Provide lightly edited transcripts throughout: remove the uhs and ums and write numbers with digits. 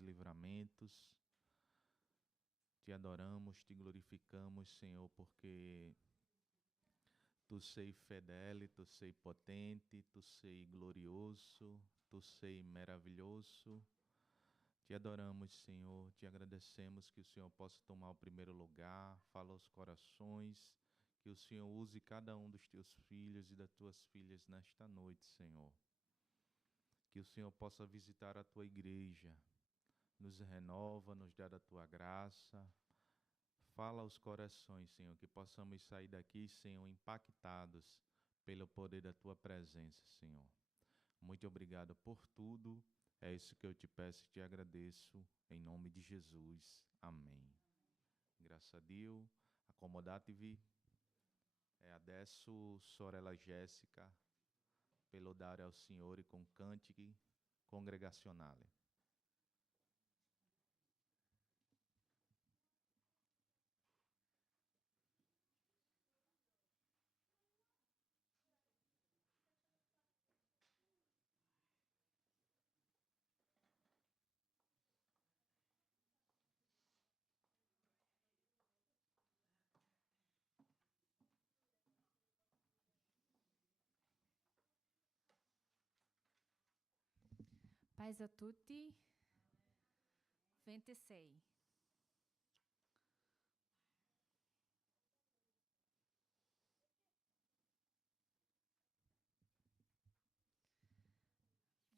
livramentos. Te adoramos, te glorificamos, Senhor, porque Tu sei fidel, Tu sei potente, Tu sei glorioso, Tu sei maravilhoso. Te adoramos, Senhor, te agradecemos que o Senhor possa tomar o primeiro lugar, fala aos corações, que o Senhor use cada um dos Teus filhos e das Tuas filhas nesta noite, Senhor. Que o Senhor possa visitar a Tua igreja, nos renova, nos dá da Tua graça. Fala aos corações, Senhor, que possamos sair daqui, Senhor, impactados pelo poder da Tua presença, Senhor. Muito obrigado por tudo. É isso que eu te peço e te agradeço, em nome de Jesus. Amém. Graças a Dio. Accomodatevi. E adesso sorella Jéssica per lodare ao Signore con cantichi congregazionali. Paz a tutti. 26.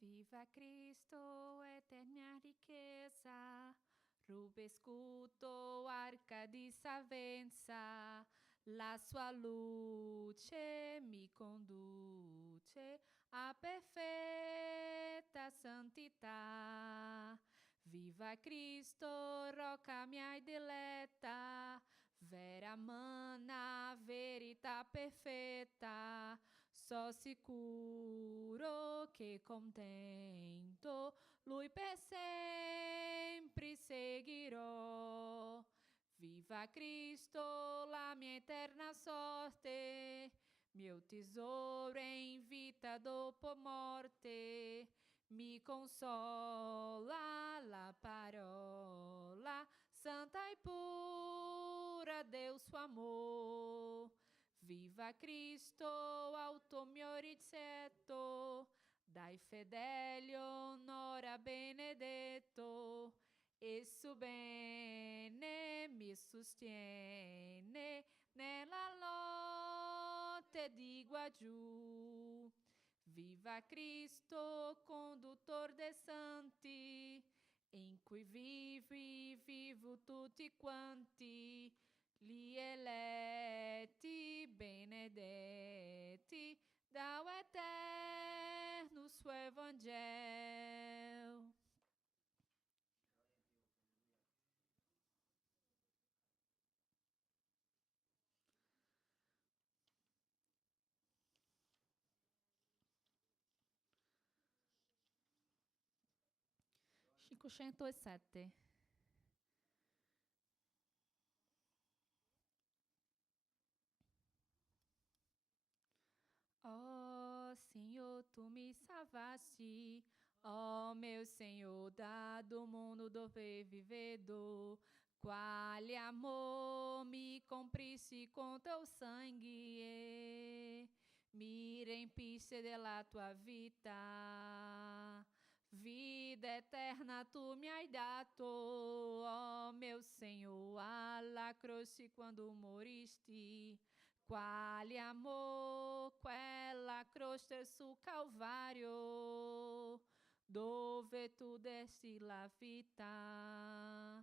Viva Cristo, eterna riqueza, rube scudo, arca di salvezza, la sua luce mi conduce a perfetta santità. Viva Cristo, roca mia diletta, vera mana, verità perfetta. Só sicuro che contento lui per sempre seguirò. Viva Cristo, la mia eterna sorte, mio tesouro em vita dopo morte. Mi consola la parola santa e pura, Deus suo amor. Viva Cristo, alto mio rizetto, dai fedeli onora benedetto, esso bene mi sostiene nella lotte di guaggiù. Viva Cristo, conduttor dei santi, in cui vivo tutti quanti, gli eletti benedetti dal eterno suo Evangelo. Cinquecentosette. Ó Senhor, tu me salvaste, ó meu Senhor, do mundo do vivedor. Quale amor me compriste com teu sangue, mi riempiste della tua vita. Vida eterna tu mi hai dato, ó meu Senhor, alla croce quando moriste. Quale amor, quella croce sul Calvario, dove tu desti la vita.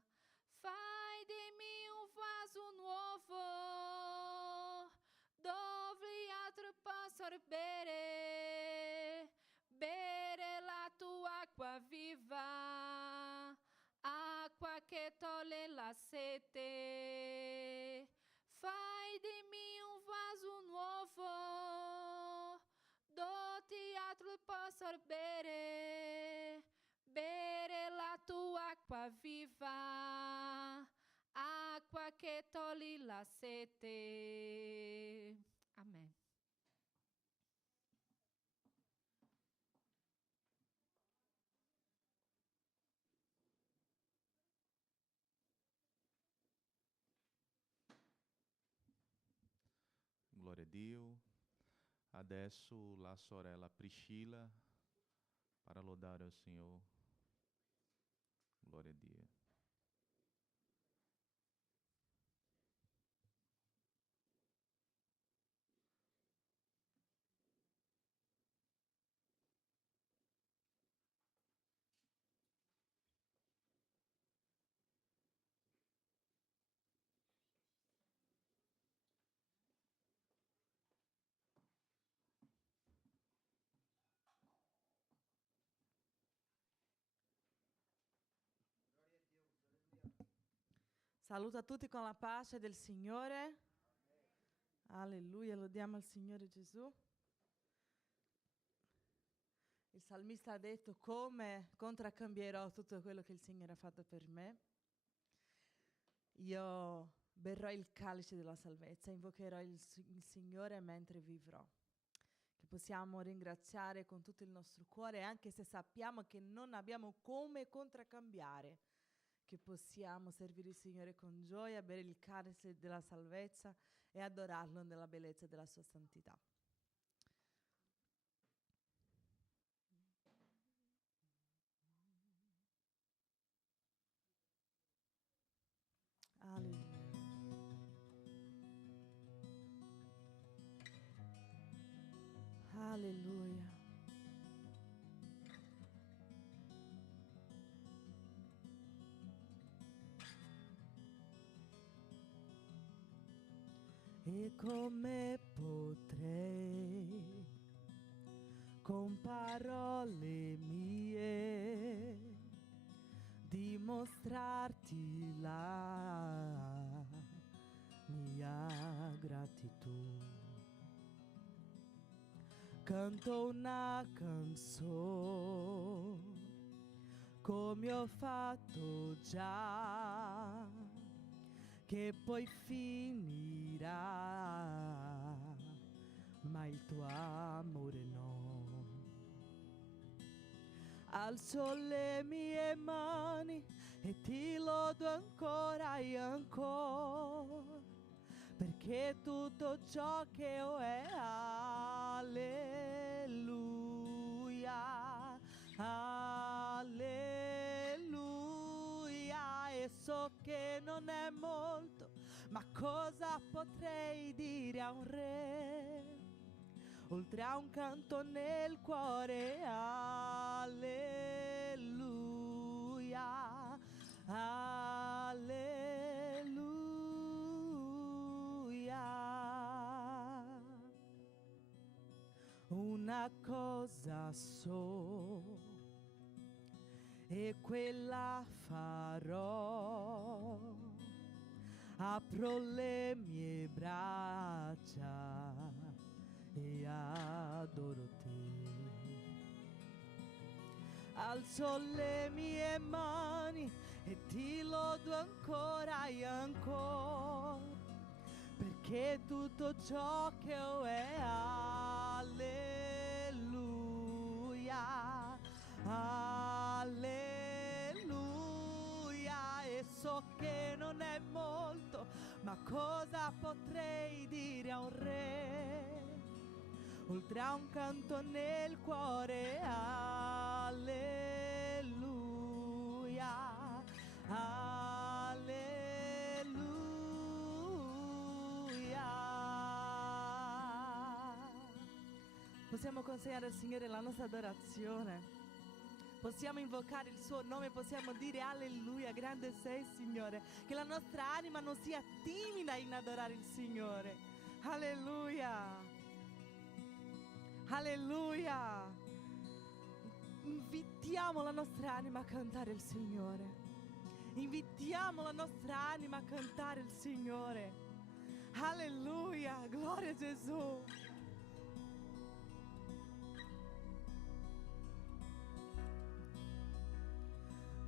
Fai di me un vaso nuovo, dove altri possano bere la tua acqua viva, acqua che toglie la sete. Fai di me un vaso nuovo, dove altri possano bere la tua acqua viva, acqua che toglie la sete. Amém. Dio. Adesso la sorella Priscilla para lodare al Senhor. Glória a Dio. Saluto a tutti con la pace del Signore. Alleluia, lodiamo il Signore Gesù. Il salmista ha detto: come contraccambierò tutto quello che il Signore ha fatto per me. Io berrò il calice della salvezza, invocherò il Signore mentre vivrò. Che possiamo ringraziare con tutto il nostro cuore, anche se sappiamo che non abbiamo come contraccambiare, che possiamo servire il Signore con gioia, bere il calice della salvezza e adorarlo nella bellezza della sua santità. Alleluia. Alleluia. E come potrei con parole mie dimostrarti la mia gratitudine? Canto una canzone come ho fatto già, che poi finirà, ma il tuo amore no. Alzo le mie mani e ti lodo ancora e ancora, perché tutto ciò che ho è alleluia, alleluia. E so che non è molto, ma cosa potrei dire a un re, oltre a un canto nel cuore? Alleluia, alleluia. Una cosa so e quella farò: apro le mie braccia e adoro te. Alzo le mie mani e ti lodo ancora e ancora, perché tutto ciò che ho è alleluia, alleluia. E so che non è molto, ma cosa potrei dire a un re, oltre a un canto nel cuore? Alleluia, alleluia. Possiamo consegnare al Signore la nostra adorazione. Possiamo invocare il suo nome, possiamo dire alleluia, grande sei Signore. Che la nostra anima non sia timida in adorare il Signore. Alleluia, alleluia. Invitiamo la nostra anima a cantare il Signore. Invitiamo la nostra anima a cantare il Signore. Alleluia, gloria a Gesù.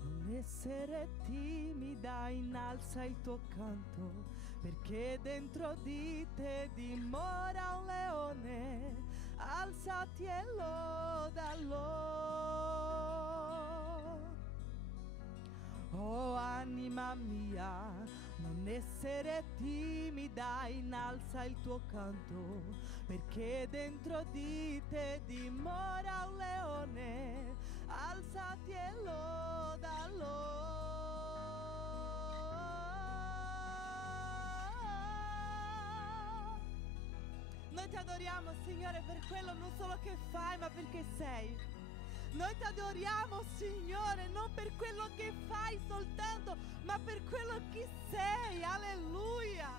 Non essere timida, innalza il tuo canto, perché dentro di te dimora un leone. Alzati e lodalo. Oh anima mia, non essere timida, innalza il tuo canto, perché dentro di te dimora un leone. Alzati e lodalo. Noi ti adoriamo, Signore, per quello non solo che fai, ma perché sei. Noi ti adoriamo, Signore, non per quello che fai soltanto, ma per quello che sei. Alleluia.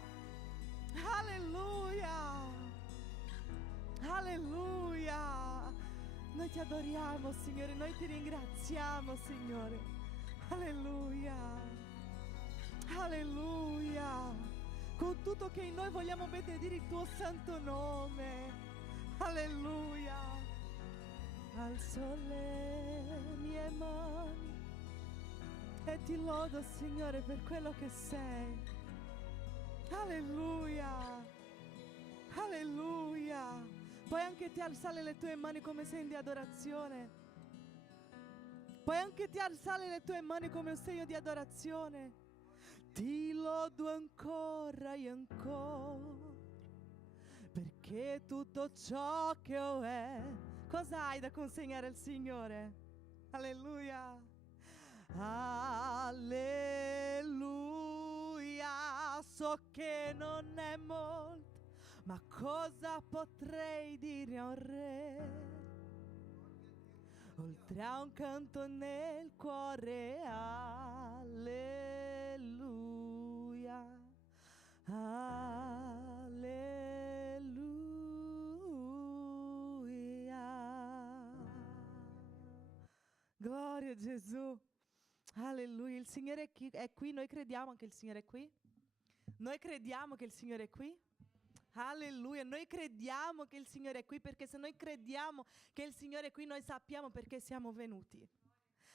Alleluia. Alleluia. Noi ti adoriamo, Signore, noi ti ringraziamo, Signore. Alleluia. Alleluia. Con tutto che in noi vogliamo benedire il tuo santo nome. Alleluia. Alzo le mie mani e ti lodo, Signore, per quello che sei. Alleluia. Alleluia. Puoi anche ti alzare le tue mani come segno di adorazione. Puoi anche ti alzare le tue mani come un segno di adorazione. Ti lodo ancora e ancora, perché tutto ciò che ho è. Cosa hai da consegnare al Signore? Alleluia. Alleluia. So che non è molto, ma cosa potrei dire a un re? Oltre a un canto nel cuore. Alleluia. Alleluia. Gloria a Gesù. Alleluia. Il Signore è qui. Noi crediamo che il Signore è qui. Noi crediamo che il Signore è qui. Alleluia. Noi crediamo che il Signore è qui, perché se noi crediamo che il Signore è qui, noi sappiamo perché siamo venuti.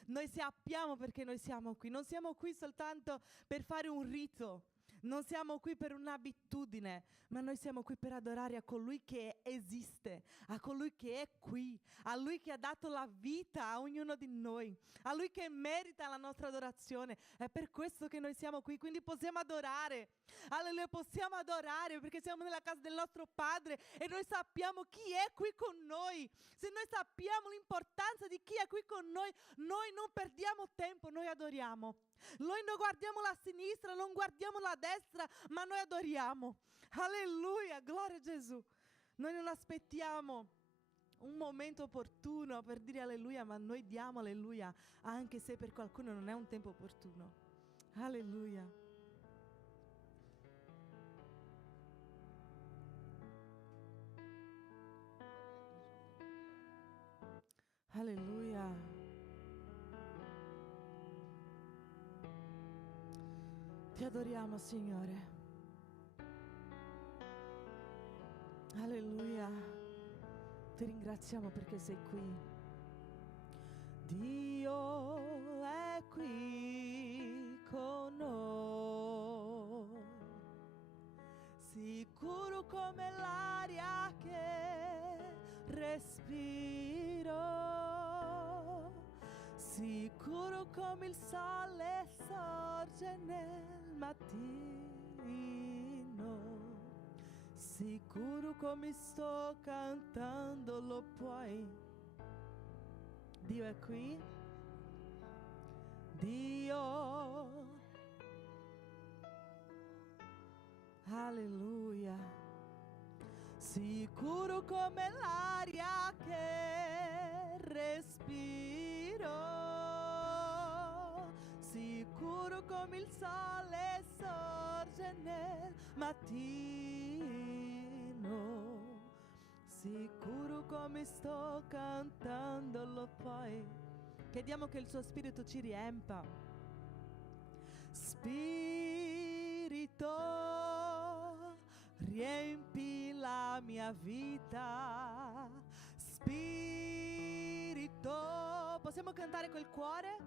Noi sappiamo perché noi siamo qui. Non siamo qui soltanto per fare un rito. Non siamo qui per un'abitudine, ma noi siamo qui per adorare a colui che esiste, a colui che è qui, a lui che ha dato la vita a ognuno di noi, a lui che merita la nostra adorazione. È per questo che noi siamo qui, quindi possiamo adorare. Alleluia, possiamo adorare perché siamo nella casa del nostro Padre e noi sappiamo chi è qui con noi. Se noi sappiamo l'importanza di chi è qui con noi, noi non perdiamo tempo, noi adoriamo. Noi non guardiamo la sinistra, non guardiamo la destra, ma noi adoriamo. Alleluia, gloria a Gesù. Noi non aspettiamo un momento opportuno per dire alleluia, ma noi diamo alleluia, anche se per qualcuno non è un tempo opportuno. Alleluia. Alleluia. Ti adoriamo, Signore. Alleluia. Ti ringraziamo perché sei qui. Dio è qui con noi, sicuro come l'aria che respiro, sicuro come il sole sorge nel mattino, sicuro come sto cantando lo puoi. Dio è qui. Dio. Alleluia. Sicuro come l'aria che respiro, sicuro come il sole sorge nel mattino, sicuro come sto cantando lo puoi. Chiediamo che il suo spirito ci riempa. Spirito, riempi la mia vita. Spirito, possiamo cantare col cuore?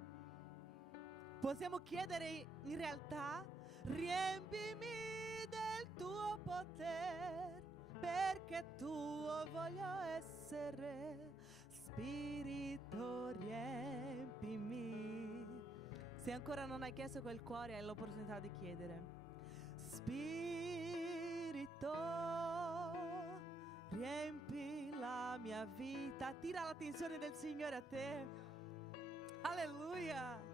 Possiamo chiedere in realtà? Riempimi del tuo potere, perché tuo voglio essere. Spirito, riempimi. Se ancora non hai chiesto quel cuore, hai l'opportunità di chiedere. Spirito, riempi la mia vita. Attira l'attenzione del Signore a te. Alleluia.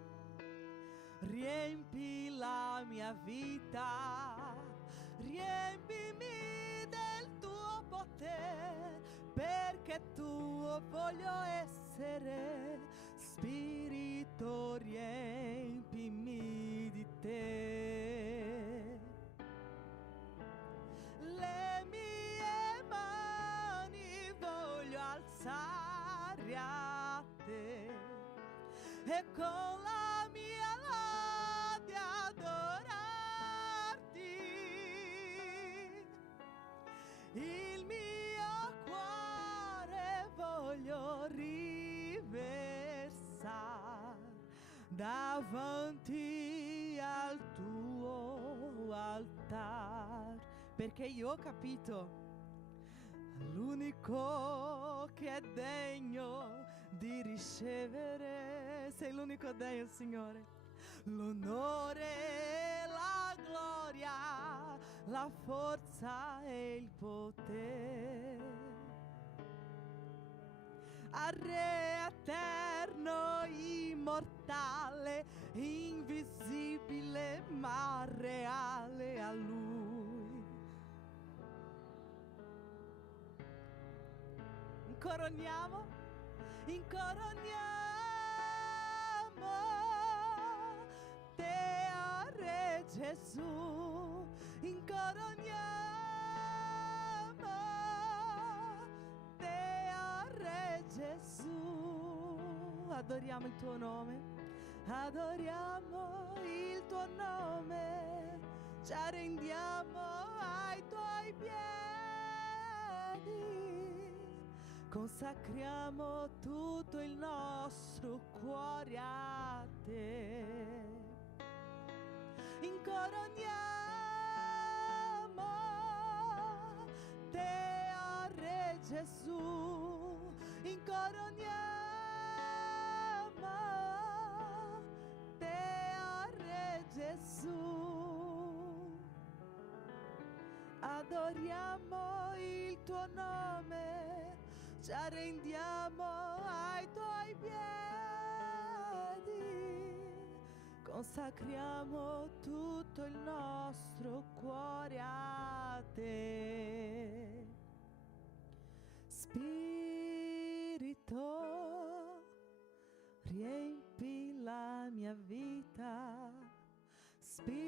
Riempi la mia vita, riempimi del tuo potere, perché tuo voglio essere. Spirito, riempimi di te. Le mie mani voglio alzare a te e con la mia lode adorarti. Il mio cuore voglio riversare davanti al tuo altare, perché io ho capito, l'unico che è degno di ricevere, sei l'unico degno, Signore, l'onore, la gloria, la forza e il potere. Al Re eterno, immortale, invisibile ma reale, a Lui incoroniamo, te, a Re Gesù, incoroniamo te, a Re Gesù. Adoriamo il tuo nome, adoriamo il tuo nome, ci arrendiamo ai tuoi piedi, consacriamo tutto il nostro cuore a te. Incoroniamo te, a Re Gesù, incoroniamo te, a Re Gesù. Adoriamo il tuo nome, ci arrendiamo ai tuoi piedi, consacriamo tutto il nostro cuore a te. Spirito, riempi la mia vita. Spirito,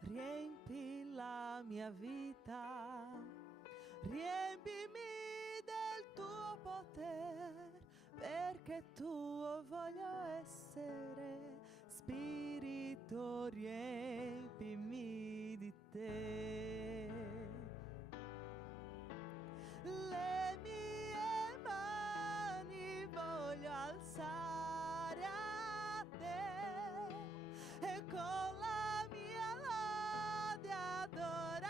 riempi la mia vita, riempimi del tuo potere, perché tuo voglio essere. Spirito, riempimi di te. Le mie mani voglio alzare a te e con la mia lode adorarti.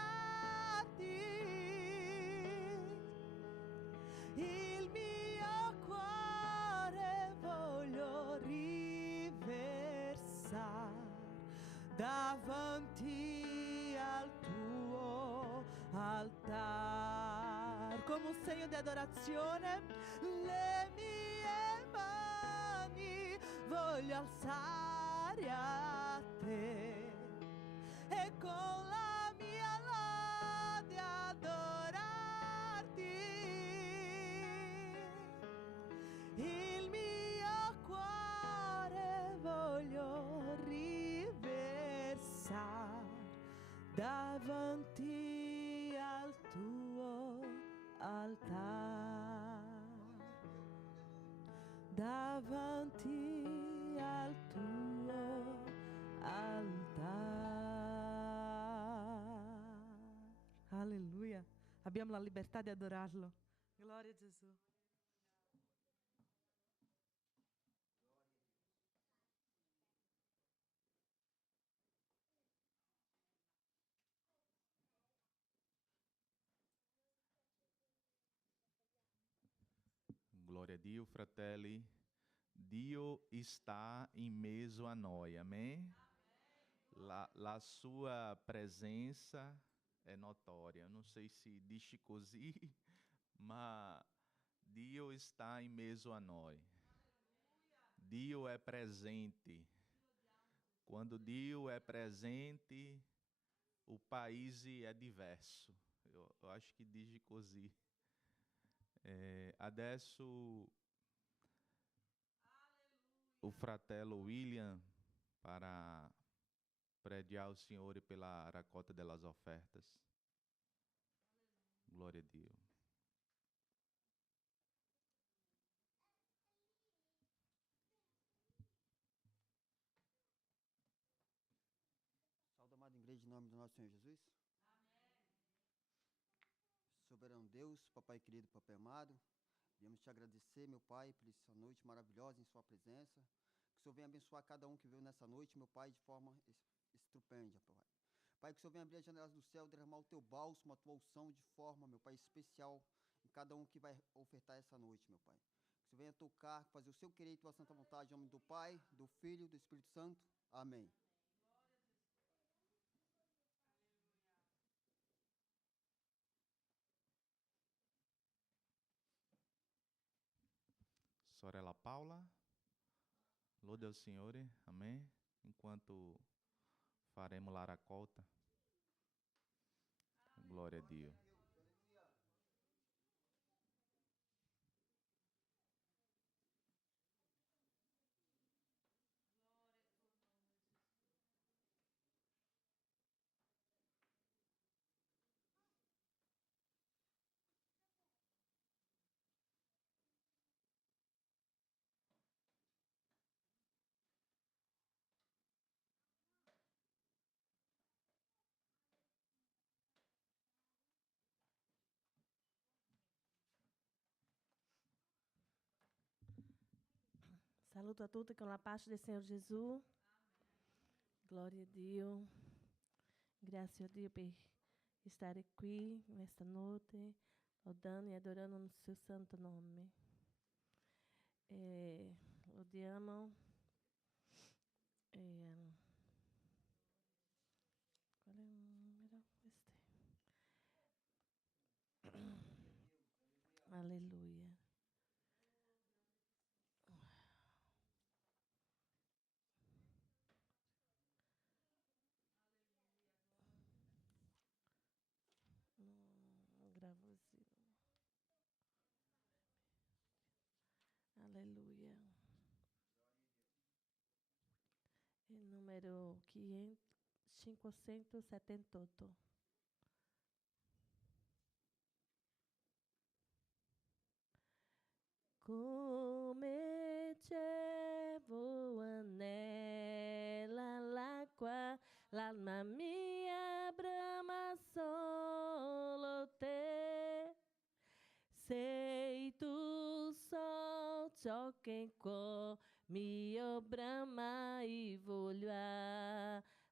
Il mio cuore voglio riversare davanti al tuo altare, come un segno di adorazione. Le mie mani voglio alzare a te e con la mia lode adorarti. Il mio cuore voglio riversare davanti al tuo altare, davanti al tuo altare. Alleluia, abbiamo la libertà di adorarlo. Gloria a Gesù. Glória a Dio, fratelli. Dio está in mezzo a noi, amém? La sua presença é notória. Não sei se diz così, mas Dio está em meio a nós. Dio é presente. Quando Dio é presente, o país é diverso. Eu acho que diz così. Adesso o fratello William para prediar o Signore pela raccolta delas ofertas. Glória a Dio. Salve, amada igreja, em nome do nosso Senhor Jesus. Soberano Deus, papai querido, papai amado, viemos te agradecer, meu pai, por essa noite maravilhosa em sua presença. Que o Senhor venha abençoar cada um que veio nessa noite, meu pai, de forma estupenda, pai. Pai, que o Senhor venha abrir as janelas do céu, derramar o teu bálsamo, a tua unção de forma, meu pai, especial em cada um que vai ofertar essa noite, meu pai. Que o Senhor venha tocar, fazer o seu querer e tua santa vontade, em nome do Pai, do Filho e do Espírito Santo. Amém. Sorella Paula, lode ao Signore, amém? Enquanto faremos la raccolta. Glória a Dio. Saluto a tutti con la pace del Signore Gesù. Glória a Dio. Grazie a Dio per stare qui questa notte, lodando e adorando no seu santo nome. Lodiamo. Qual è il numero? Questo. Alleluia. Gravozinho. Aleluia. E número 578. Come cevo nella l'acqua, l'alma mia brama solo te. Sei tu só ciò che in cuore mio brama e voglio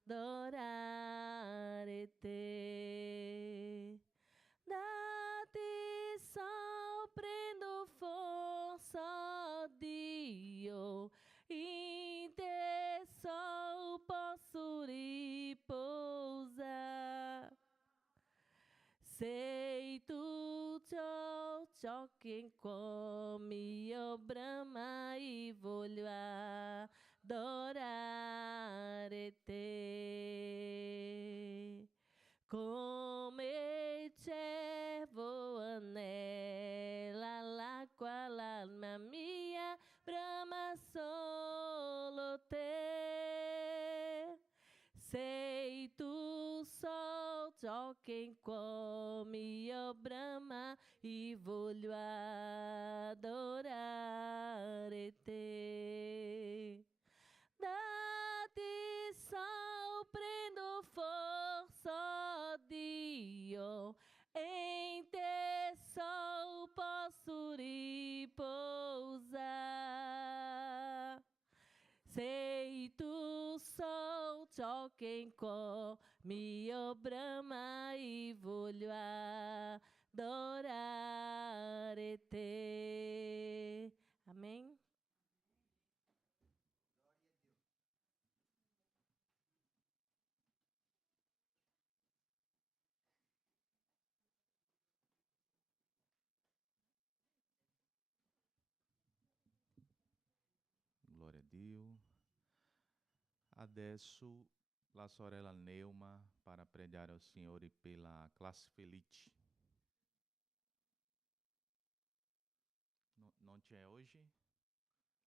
adorare te. Da ti prendo forza, Dio, in te só posso riposare. Sei tu ciò che in cuore mio brama e voglio adorare te. Come cervo nella l'acqua, l'alma mia brama solo te. Sei tu só ciò che in cuore mio brama e voglio adorare te. Da ti prendo forza, Dio, e in te só posso riposare. Sei tu só ciò che in cuore mio brama e voglio adorare te. Amém? Dio. Adesso la sorella Neuma para pregare ao Signore per la classe Felice. Non c'è oggi?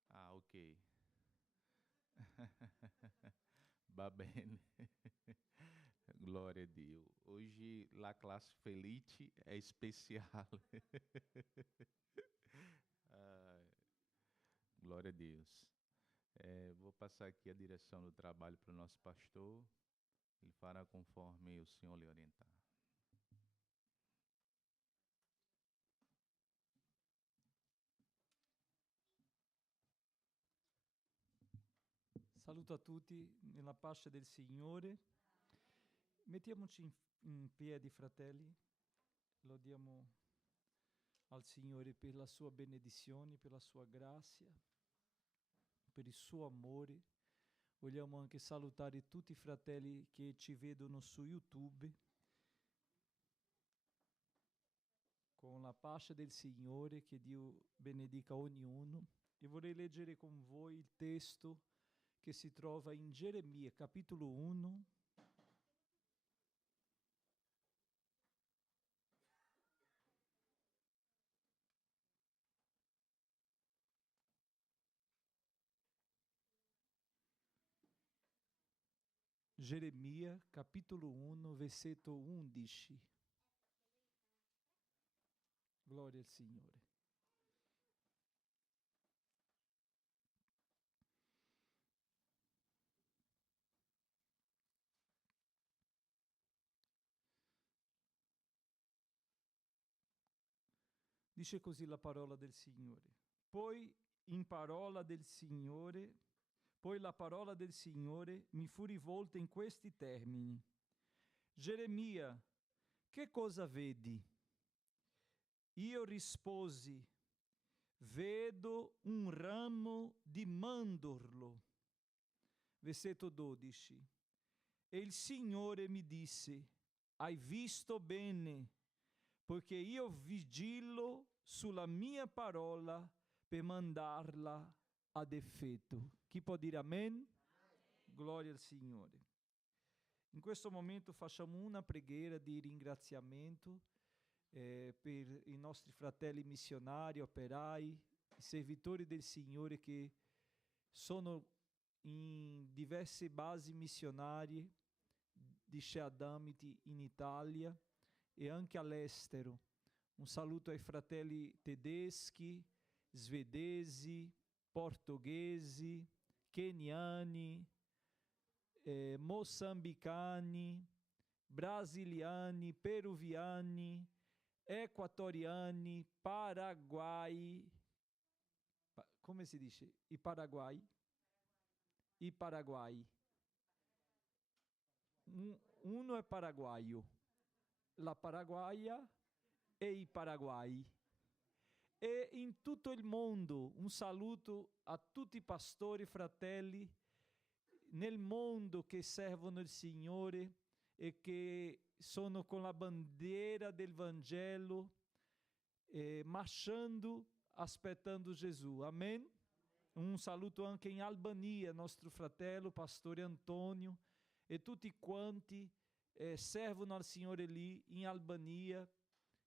Ah, ok. Va bene. Glória a Dio. Hoje la classe Felice é especial. Glória a Deus. Vou passar aqui a direção do trabalho para o nosso pastor. Ele fará conforme o Senhor lhe orientar. Saluto a tutti nella pace del Signore. Mettiamoci in piedi, fratelli. Lodiamo al Signore per la sua benedizione, per la sua grazia, per il suo amore. Vogliamo anche salutare tutti i fratelli che ci vedono su YouTube. Con la pace del Signore, che Dio benedica ognuno. E vorrei leggere con voi il testo che si trova in Geremia, capitolo 1. Geremia, capitolo 1, versetto 11. Glória al Signore. Dice così la parola del Signore. Poi la parola del Signore mi fu rivolta in questi termini. Geremia, che cosa vedi? Io risposi, vedo un ramo di mandorlo. Versetto 12. E il Signore mi disse, hai visto bene, poiché io vigilo sulla mia parola per mandarla ad effetto. Chi può dire amen? Gloria al Signore. In questo momento facciamo una preghiera di ringraziamento per i nostri fratelli missionari, operai, servitori del Signore che sono in diverse basi missionarie di Sheadamiti in Italia e anche all'estero. Un saluto ai fratelli tedeschi, svedesi, portoghesi, keniani, moçambicani, brasiliani, peruviani, equatoriani, paraguai. Come si dice? I Paraguai? I Paraguai. Uno è paraguaio, la Paraguaia e i Paraguai. E in tutto il mondo un saluto a tutti i pastori, fratelli nel mondo che servono il Signore e che sono con la bandiera del Vangelo marciando, aspettando Gesù. Amen? Un saluto anche in Albania, nostro fratello, pastore Antônio, e tutti quanti servono al Signore lì in Albania,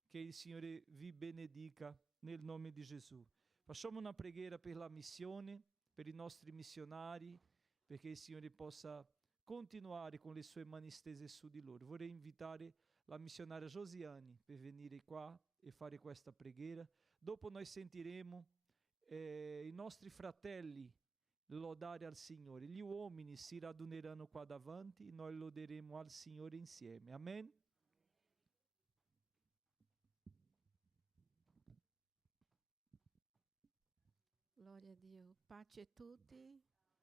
che il Signore vi benedica nel nome di Gesù. Facciamo una preghiera per la missione, per i nostri missionari, perché il Signore possa continuare con le sue mani stese su di loro. Vorrei invitare la missionaria Josiane per venire qua e fare questa preghiera. Dopo noi sentiremo i nostri fratelli lodare al Signore. Gli uomini si raduneranno qua davanti e noi loderemo al Signore insieme. Amen? Glória a Dio. Pace a tutti.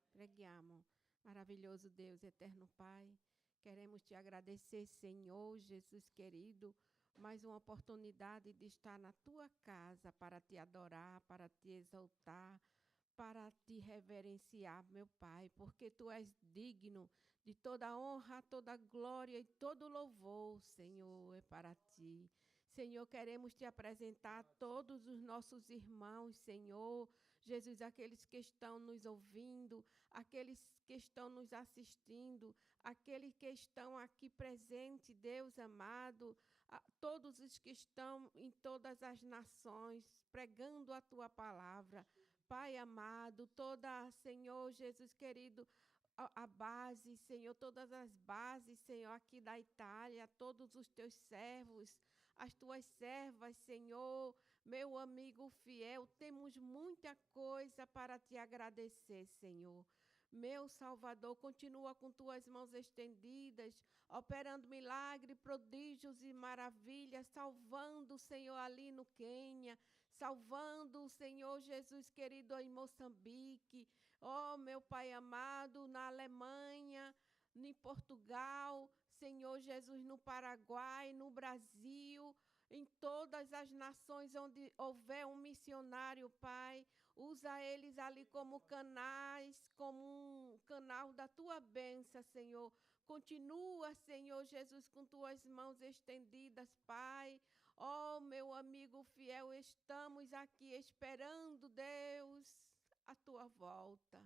Preghiamo. Maravilhoso Deus, eterno Pai. Queremos te agradecer, Senhor Jesus querido, mais uma oportunidade de estar na tua casa para te adorar, para te exaltar, para te reverenciar, meu Pai, porque tu és digno de toda honra, toda glória e todo louvor, Senhor, é para ti. Senhor, queremos te apresentar todos os nossos irmãos, Senhor, Jesus, aqueles que estão nos ouvindo, aqueles que estão nos assistindo, aqueles que estão aqui presentes, Deus amado, todos os que estão em todas as nações, pregando a tua palavra. Pai amado, toda, Senhor Jesus querido, a base, Senhor, todas as bases, Senhor, aqui da Itália, todos os teus servos, as tuas servas, Senhor, meu amigo fiel, temos muita coisa para te agradecer, Senhor. Meu Salvador, continua com tuas mãos estendidas, operando milagres, prodígios e maravilhas, salvando, Senhor, ali no Quênia, salvando, Senhor Jesus querido, em Moçambique, oh, meu Pai amado, na Alemanha, em Portugal, Senhor Jesus, no Paraguai, no Brasil, em todas as nações onde houver um missionário, Pai, usa eles ali como canais, como um canal da tua bênção, Senhor. Continua, Senhor Jesus, com tuas mãos estendidas, Pai. Oh, meu amigo fiel, estamos aqui esperando, Deus, a tua volta.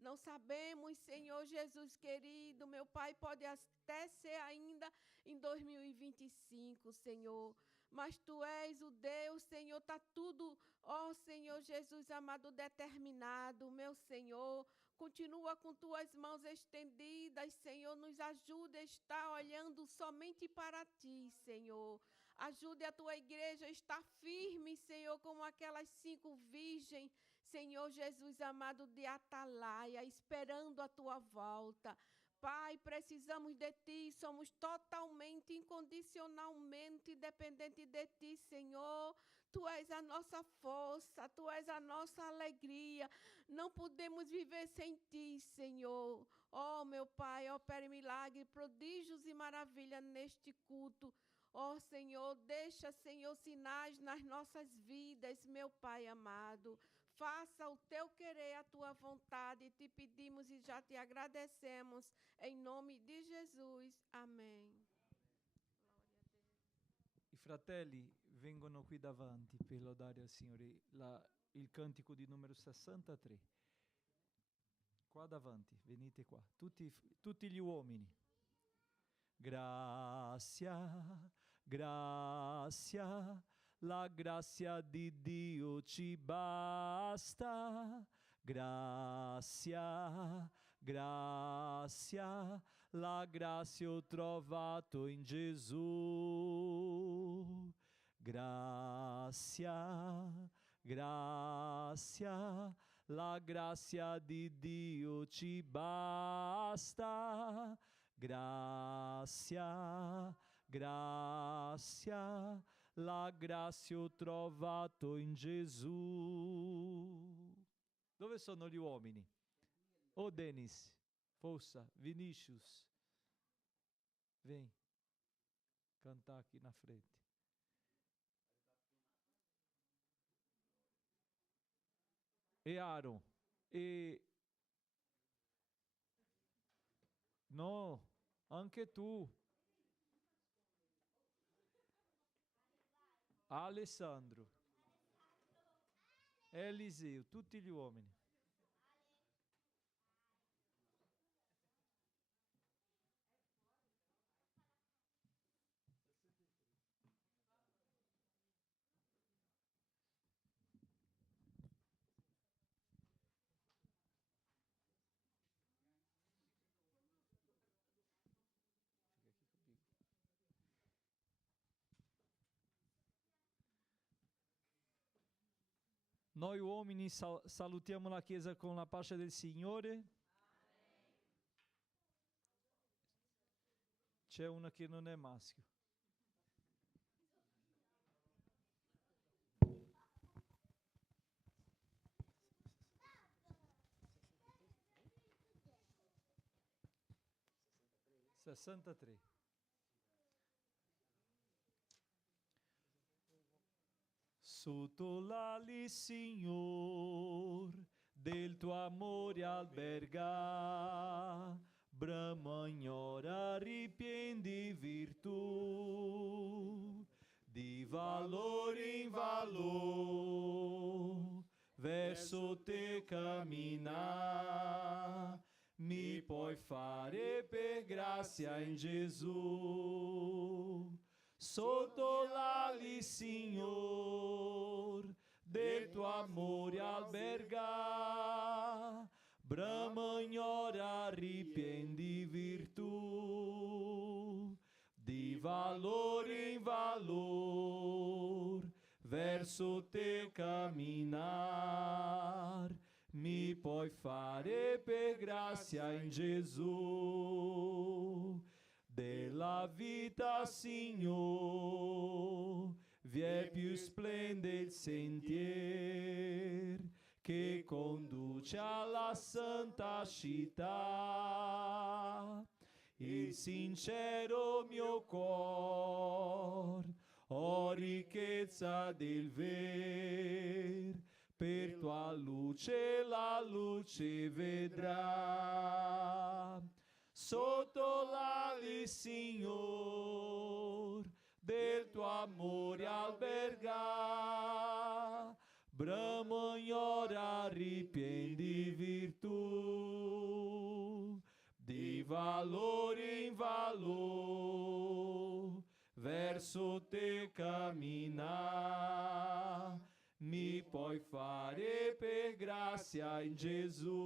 Não sabemos, Senhor Jesus querido, meu Pai, pode até ser ainda em 2025, Senhor. Mas Tu és o Deus, Senhor, está tudo, ó Senhor Jesus amado, determinado, meu Senhor. Continua com Tuas mãos estendidas, Senhor, nos ajude a estar olhando somente para Ti, Senhor. Ajude a Tua igreja a estar firme, Senhor, como aquelas 5 virgens, Senhor Jesus amado, de atalaia, esperando a Tua volta. Pai, precisamos de Ti, somos totalmente, incondicionalmente dependentes de Ti, Senhor. Tu és a nossa força, Tu és a nossa alegria. Não podemos viver sem Ti, Senhor. Oh, meu Pai, opere milagre, prodígios e maravilhas neste culto. Oh, Senhor, deixa, Senhor, sinais nas nossas vidas, meu Pai amado. Faça o Teu querer, a Tua vontade. Te pedimos e já Te agradecemos. Em nome di Jesus. Amém. I fratelli vengono qui davanti per lodare al Signore il cantico di numero 63. Qua davanti, venite qua, tutti gli uomini. Grazia, grazia, la grazia di Dio ci basta. Grazia, grazia, la grazia ho trovato in Gesù. Grazia, grazia, la grazia di Dio ci basta. Grazia, grazia, la grazia ho trovato in Gesù. Dove sono gli uomini? Oh, Denis, força, Vinícius, vem cantar aqui na frente. E Aaron, no, anche tu. Alessandro, Eliseu, tutti gli uomini. Noi uomini salutiamo la Chiesa con la pace del Signore. Amen. C'è una che non è maschio. (63) Sotto l'ali, Signor, del tuo amore alberga, brama ignora, ripien di virtù, di valore in valor, verso te camminar. Mi puoi fare per grazia in Gesù. Sotto l'ali, Signor, del tuo amore alberga, brama ignora, ripien di virtù, di valore in valor, verso te camminar. Mi puoi fare per grazia in Gesù. Della vita, Signor, vie più splende il sentier che conduce alla santa città. Il sincero mio cor, oh ricchezza del ver, per tua luce la luce vedrà. Sotto l'ali, Signor, del tuo amore alberga, brama ignora, ripien di virtù, di valore in valor, verso te camminar. Mi puoi fare per grazia in Gesù.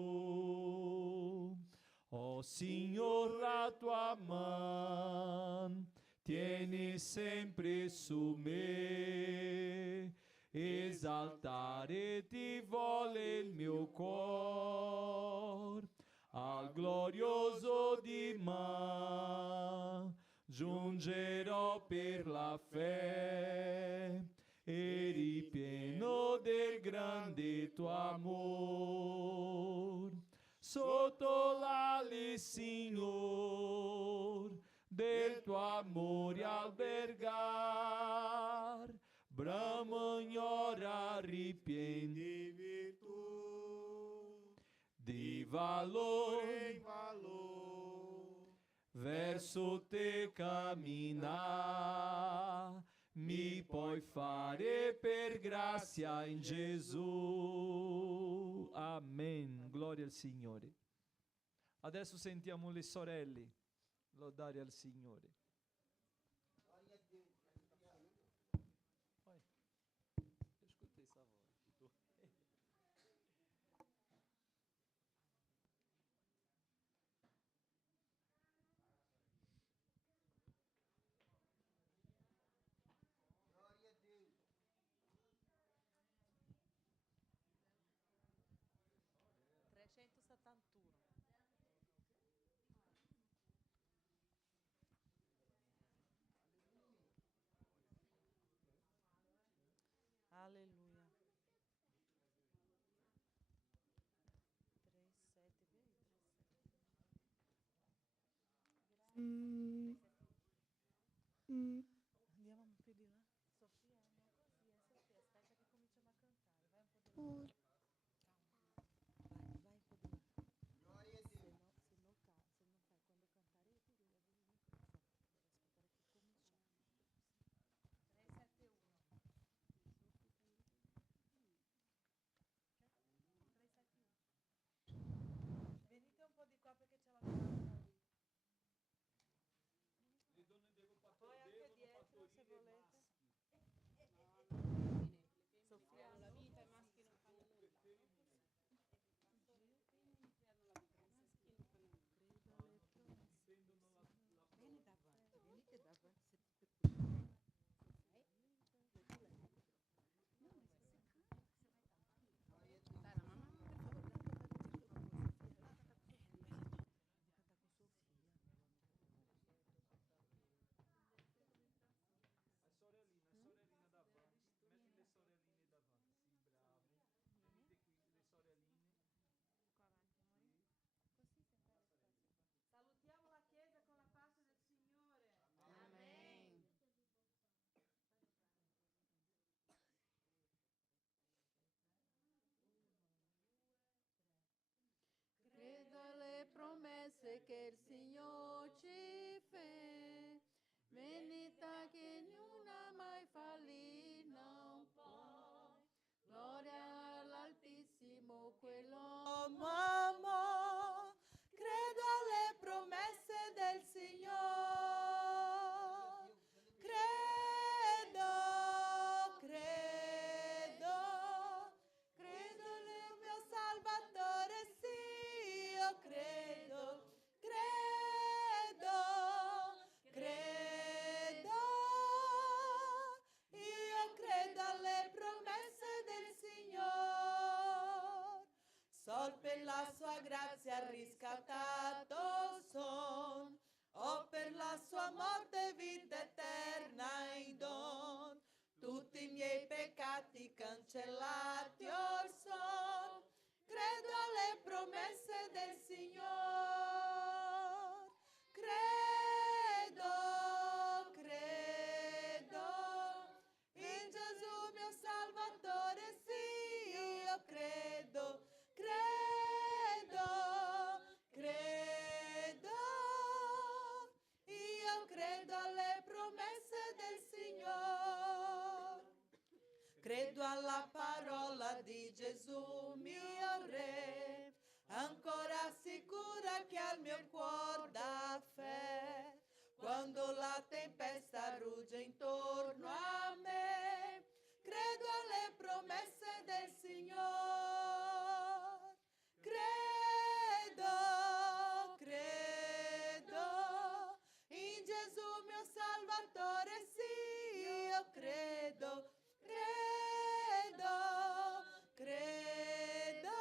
Oh Signor, la tua man tieni sempre su me, esaltare ti vuole il mio cor, al glorioso dimani giungerò per la fede e ripieno del grande tuo amor. Sotto l'ali, Signor, del tuo amore albergar, brama ignora, ripien di virtù, di valore in valor, verso te camminar. Mi puoi fare per grazia in Gesù. Amen. Gloria al Signore. Adesso sentiamo le sorelle lodare al Signore. Vai. Eu escutei essa voz. Glória a Deus. Aleluia. 3, 7, andiamo un più di là. Sofia, no così, Sofia, aspetta che cominciamo a cantare. Vai un po' di là. Vai un po' di là. Glória a Se Deus. no, se non fai, quando cantare io ti devo avere il microfono. Devo aspettare che cominciamo. 3, 7, 1. Venite un po' di qua perché c'è la canta lì. Poi anche dietro se volete. Sofia, La vita i maschi non fanno nulla. Vieni davanti, vieni che davanti se ti dai, la mamma per favore, Sorellina davanti, metti le sorelline davanti, sì, brave. Venite qui, le sorelline. salutiamo la Chiesa con la pace del Signore. Amen. Credo alle promesse che il Signore ci fa, verità che nulla mai fallì non può. Gloria all'Altissimo Quell'uomo amò, credo alle promesse del Signore. Credo, credo, credo nel mio Salvatore, sì, io credo, credo, credo, io credo alle promesse del Signore. Sol per la sua grazia riscattato son, o per la sua morte vita eterna in don. Tutti i miei peccati cancellati or son, credo alle promesse del Signore. Credo, credo, in Gesù mio Salvatore, sì, io credo, credo, credo, io credo alle promesse del Signore. Credo alla parola di Gesù mio Re, ancora sicura che al mio cuore dà fé. Quando la tempesta rugge intorno a me, credo alle promesse del Signore. Credo, credo, in Gesù mio Salvatore, sì, io credo, credo, credo,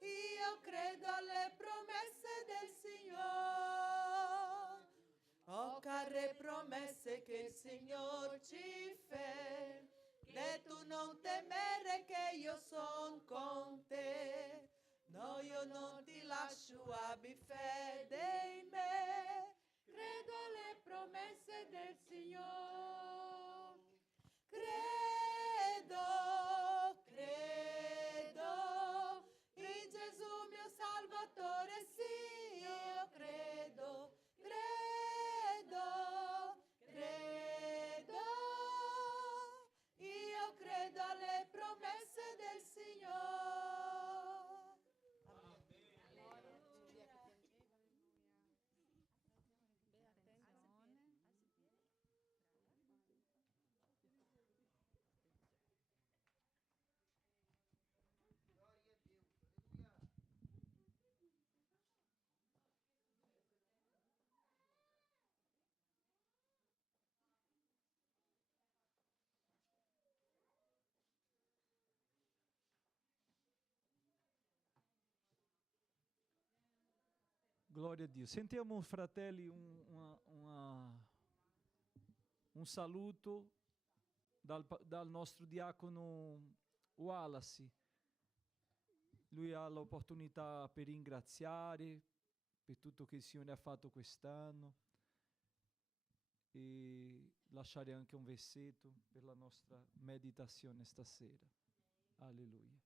io credo alle promesse del Signore. Oh, care promesse che il Signor ci fe, e tu non temere che io son con te. No, io non ti lascio, abbi fede in me. Credo alle promesse del Signore. Credo, credo, in Gesù mio Salvatore, sì, io credo, credo, credo, io credo alle promesse del Signore. Glória a Dio. Sentiamo, fratelli, un saluto dal nostro diacono Wallace. Lui ha l'opportunità per ringraziare per tutto che il Signore ha fatto quest'anno e lasciare anche un versetto per la nostra meditazione stasera. Alleluia.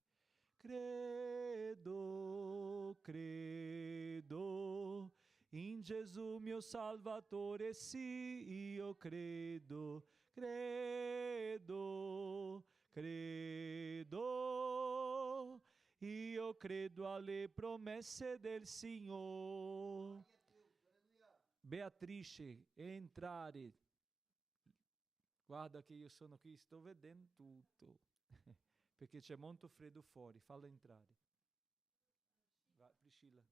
Credo, credo, in Gesù mio Salvatore, sì, io credo, credo, credo, io credo alle promesse del Signore. Beatrice, entrare. Guarda che io sono qui, sto vedendo tutto. Perché c'è molto freddo fuori, falla entrare. Vai, Priscilla.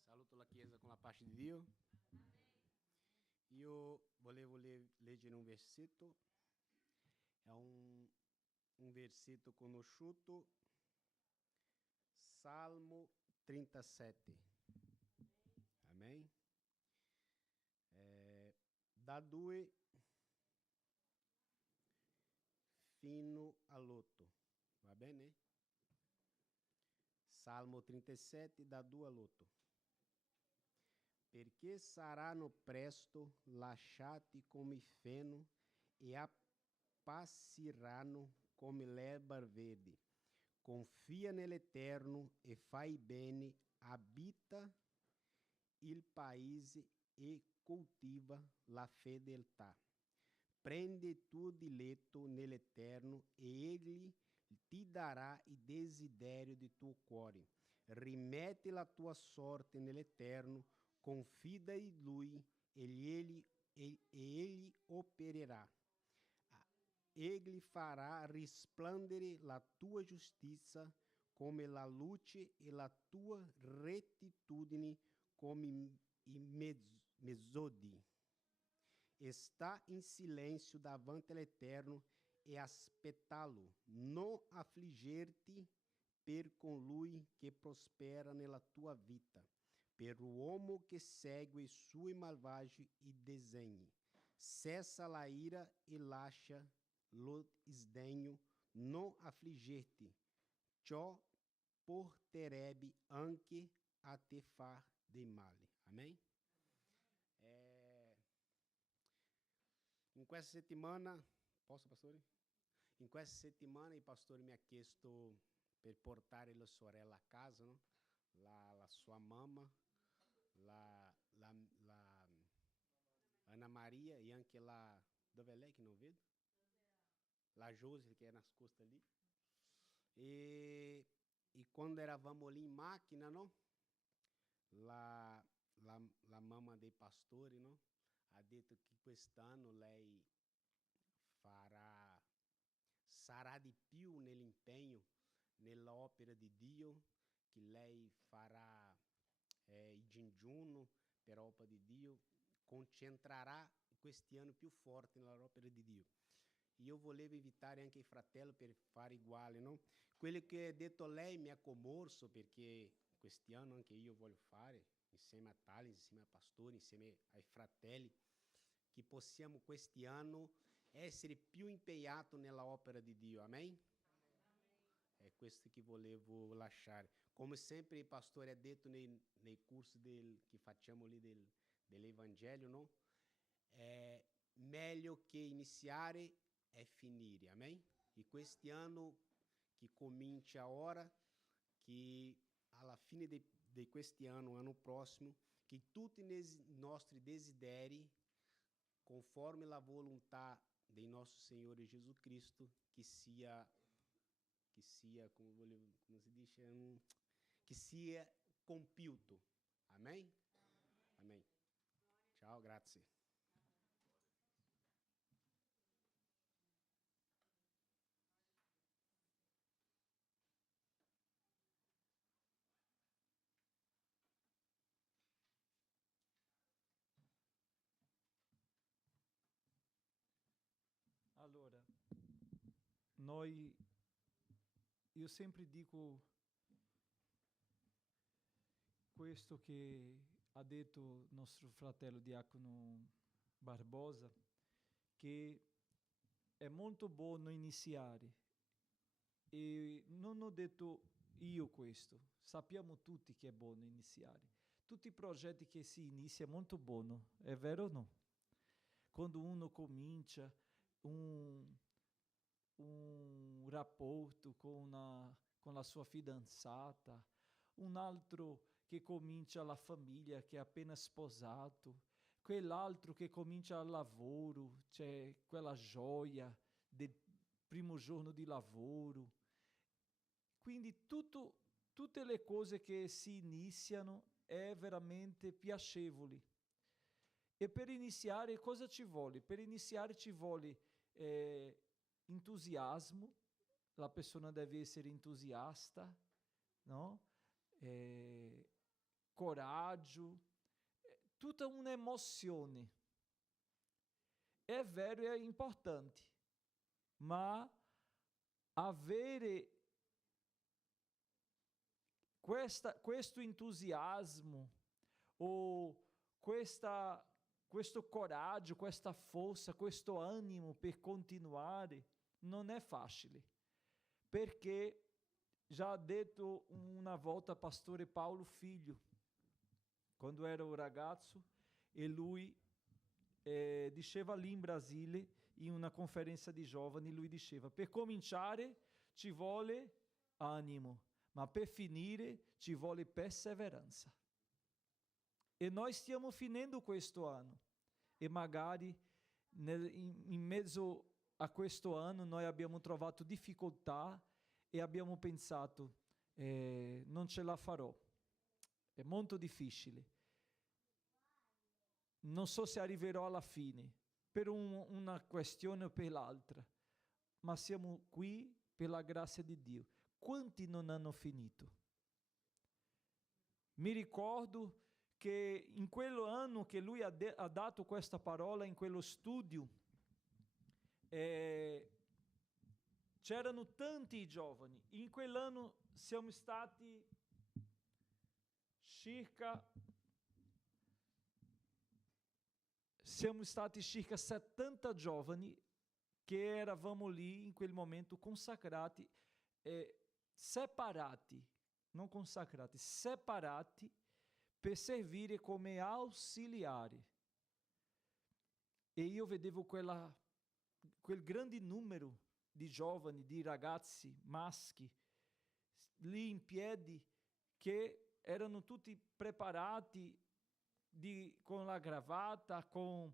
Saluto la Chiesa con la pace di Dio. Io volevo leggere un versetto, è un versetto conosciuto, Salmo 37. Amen. Da 2 fino all'8, va bene? Salmo 37, da 2 all'8. Perché saranno presto lasciati come feno e appassiranno come l'erba verde. Confia nell'Eterno e fai bene, abita il paese e coltiva la fedeltà. Prende tuo dileito nell'Eterno, e Egli ti darà il desiderio di tuo cuore. Rimetti la tua sorte nell'Eterno, confida in Lui, e Egli opererà. Egli farà risplendere la tua giustizia come la luce e la tua rettitudine come i mezzodì. Sta in silêncio davanti all'Eterno e aspettá-lo. Non affliggerti per colui che prospera nella tua vita, per l'uomo che segue i suoi malvagi disegni. Cessa la ira e lascia lo sdegno. Non affliggerti, ciò porterebbe anche a te far del male. Amém? In questa settimana, posso, pastore? In questa settimana il pastore mi ha chiesto per portare la sorella a casa, no? La sua mamma, la Ana Maria e anche la... Dove è lei che non vedo? La Josi, che è nascosta lì. E quando eravamo lì in macchina, no? La mamma dei pastori, no? Ha detto che quest'anno lei sarà di più nell'impegno nell'opera di Dio, che lei farà il digiuno per l'opera di Dio, concentrerà quest'anno più forte nell'opera di Dio. Io volevo invitare anche i fratelli per fare uguale, no? Quello che ha detto lei mi ha commosso, perché quest'anno anche io voglio fare, insieme a Tali, insieme ai pastori, insieme ai fratelli, che possiamo quest'anno essere più impegnati nella opera di Dio, amém? È questo che volevo lasciare. Come sempre il pastore ha detto nei corsi che facciamo lì dell'Evangelio, no? È meglio che iniziare è finire, amém? E quest'anno che comincia ora, che alla fine di quest'anno, anno prossimo, che tutti i nostri desideri, conforme la volontà del nostro Signore Gesù Cristo, che sia come si dice, che sia compiuto. Amém? Amém. Ciao, grazie. Allora, io sempre dico questo che ha detto il nostro fratello Diacono Barbosa, che è molto buono iniziare, e non ho detto io questo, sappiamo tutti che è buono iniziare. Tutti i progetti che si inizia è molto buono, è vero o no? Quando uno comincia un rapporto con la sua fidanzata, un altro che comincia la famiglia, che è appena sposato, quell'altro che comincia il lavoro, c'è quella gioia del primo giorno di lavoro. Quindi tutte le cose che si iniziano è veramente piacevoli. E per iniziare cosa ci vuole? Per iniziare ci vuole entusiasmo, la persona deve essere entusiasta, no? Coraggio, tutta un'emozione. È vero, è importante, ma avere questo entusiasmo o questo coraggio, questa forza, questo animo per continuare non è facile, perché già ha detto una volta pastore Paolo Figlio, quando era un ragazzo, e lui diceva lì in Brasile, in una conferenza di giovani, lui diceva: per cominciare ci vuole animo, ma per finire ci vuole perseveranza. E noi stiamo finendo questo anno, e magari in mezzo a questo anno noi abbiamo trovato difficoltà e abbiamo pensato, non ce la farò, è molto difficile, non so se arriverò alla fine, per una questione o per l'altra, ma siamo qui per la grazia di Dio. Quanti non hanno finito? Mi ricordo che in quell'anno che lui ha dato questa parola, in quello studio, c'erano tanti giovani. In quell'anno siamo stati circa 70 giovani che eravamo lì in quel momento consacrati, separati, non consacrati, separati per servire come ausiliari. E io vedevo quel grande numero di giovani, di ragazzi maschi, lì in piedi, che erano tutti preparati con la gravata, con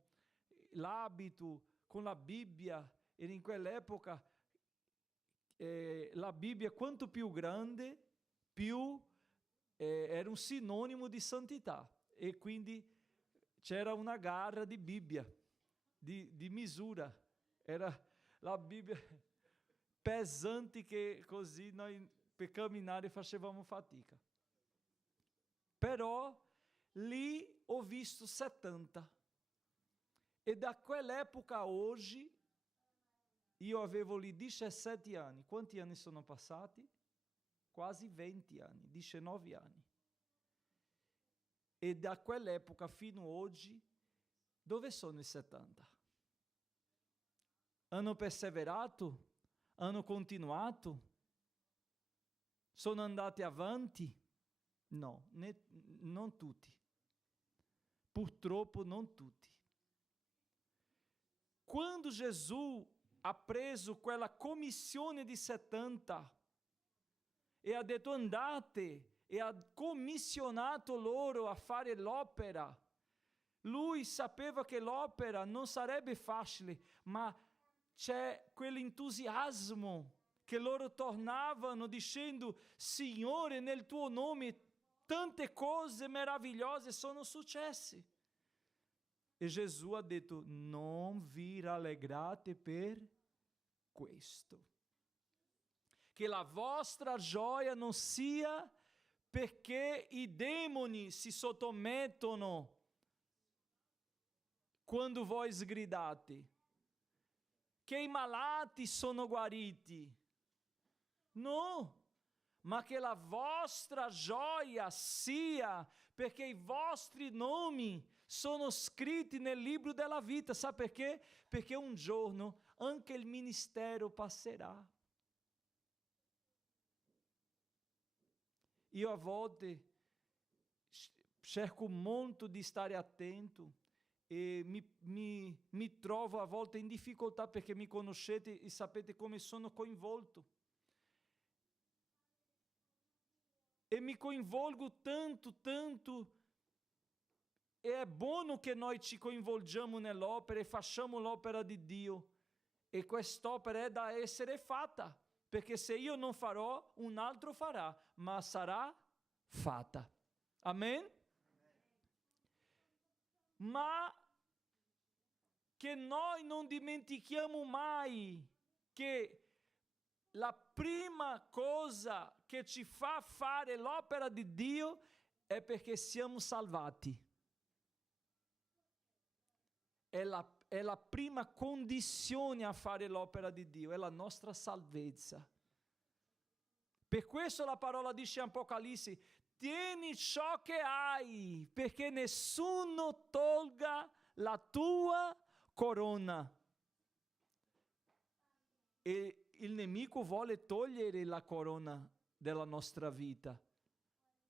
l'abito, con la Bibbia. E in quell'epoca la Bibbia, quanto più grande, più era un sinonimo di santità. E quindi c'era una gara di Bibbia, di misura. Era la Bibbia pesante che così noi per camminare facevamo fatica. Però lì ho visto 70. E da quell'epoca a oggi, io avevo lì 17 anni. Quanti anni sono passati? Quasi 20 anni, 19 anni. E da quell'epoca fino ad oggi, dove sono i 70? Hanno perseverato? Hanno continuato? Sono andati avanti? No, non tutti. Purtroppo non tutti. Quando Gesù ha preso quella commissione di 70 e ha detto andate, e ha commissionato loro a fare l'opera, lui sapeva che l'opera non sarebbe facile, ma c'è quell'entusiasmo che loro tornavano dicendo: Signore, nel tuo nome tante cose meravigliose sono successe. E Gesù ha detto: non vi rallegrate per questo, che la vostra gioia non sia perché i demoni si sottomettono quando voi sgridate, che i malati sono guariti. No, ma che la vostra gioia sia perché i vostri nomi sono scritti nel libro della vita. Sa perché? Perché un giorno anche il ministero passerà. Io a volte cerco molto di stare attento e mi trovo a volte in difficoltà perché mi conoscete e sapete come sono coinvolto. E mi coinvolgo tanto, e è buono che noi ci coinvolgiamo nell'opera e facciamo l'opera di Dio, e quest'opera è da essere fatta, perché se io non farò, un altro farà, ma sarà fatta. Amen? Ma che noi non dimentichiamo mai che la prima cosa che ci fa fare l'opera di Dio è perché siamo salvati. È la prima condizione a fare l'opera di Dio, è la nostra salvezza. Per questo la parola dice in Apocalisse: tieni ciò che hai, perché nessuno tolga la tua corona. E il nemico vuole togliere la corona della nostra vita,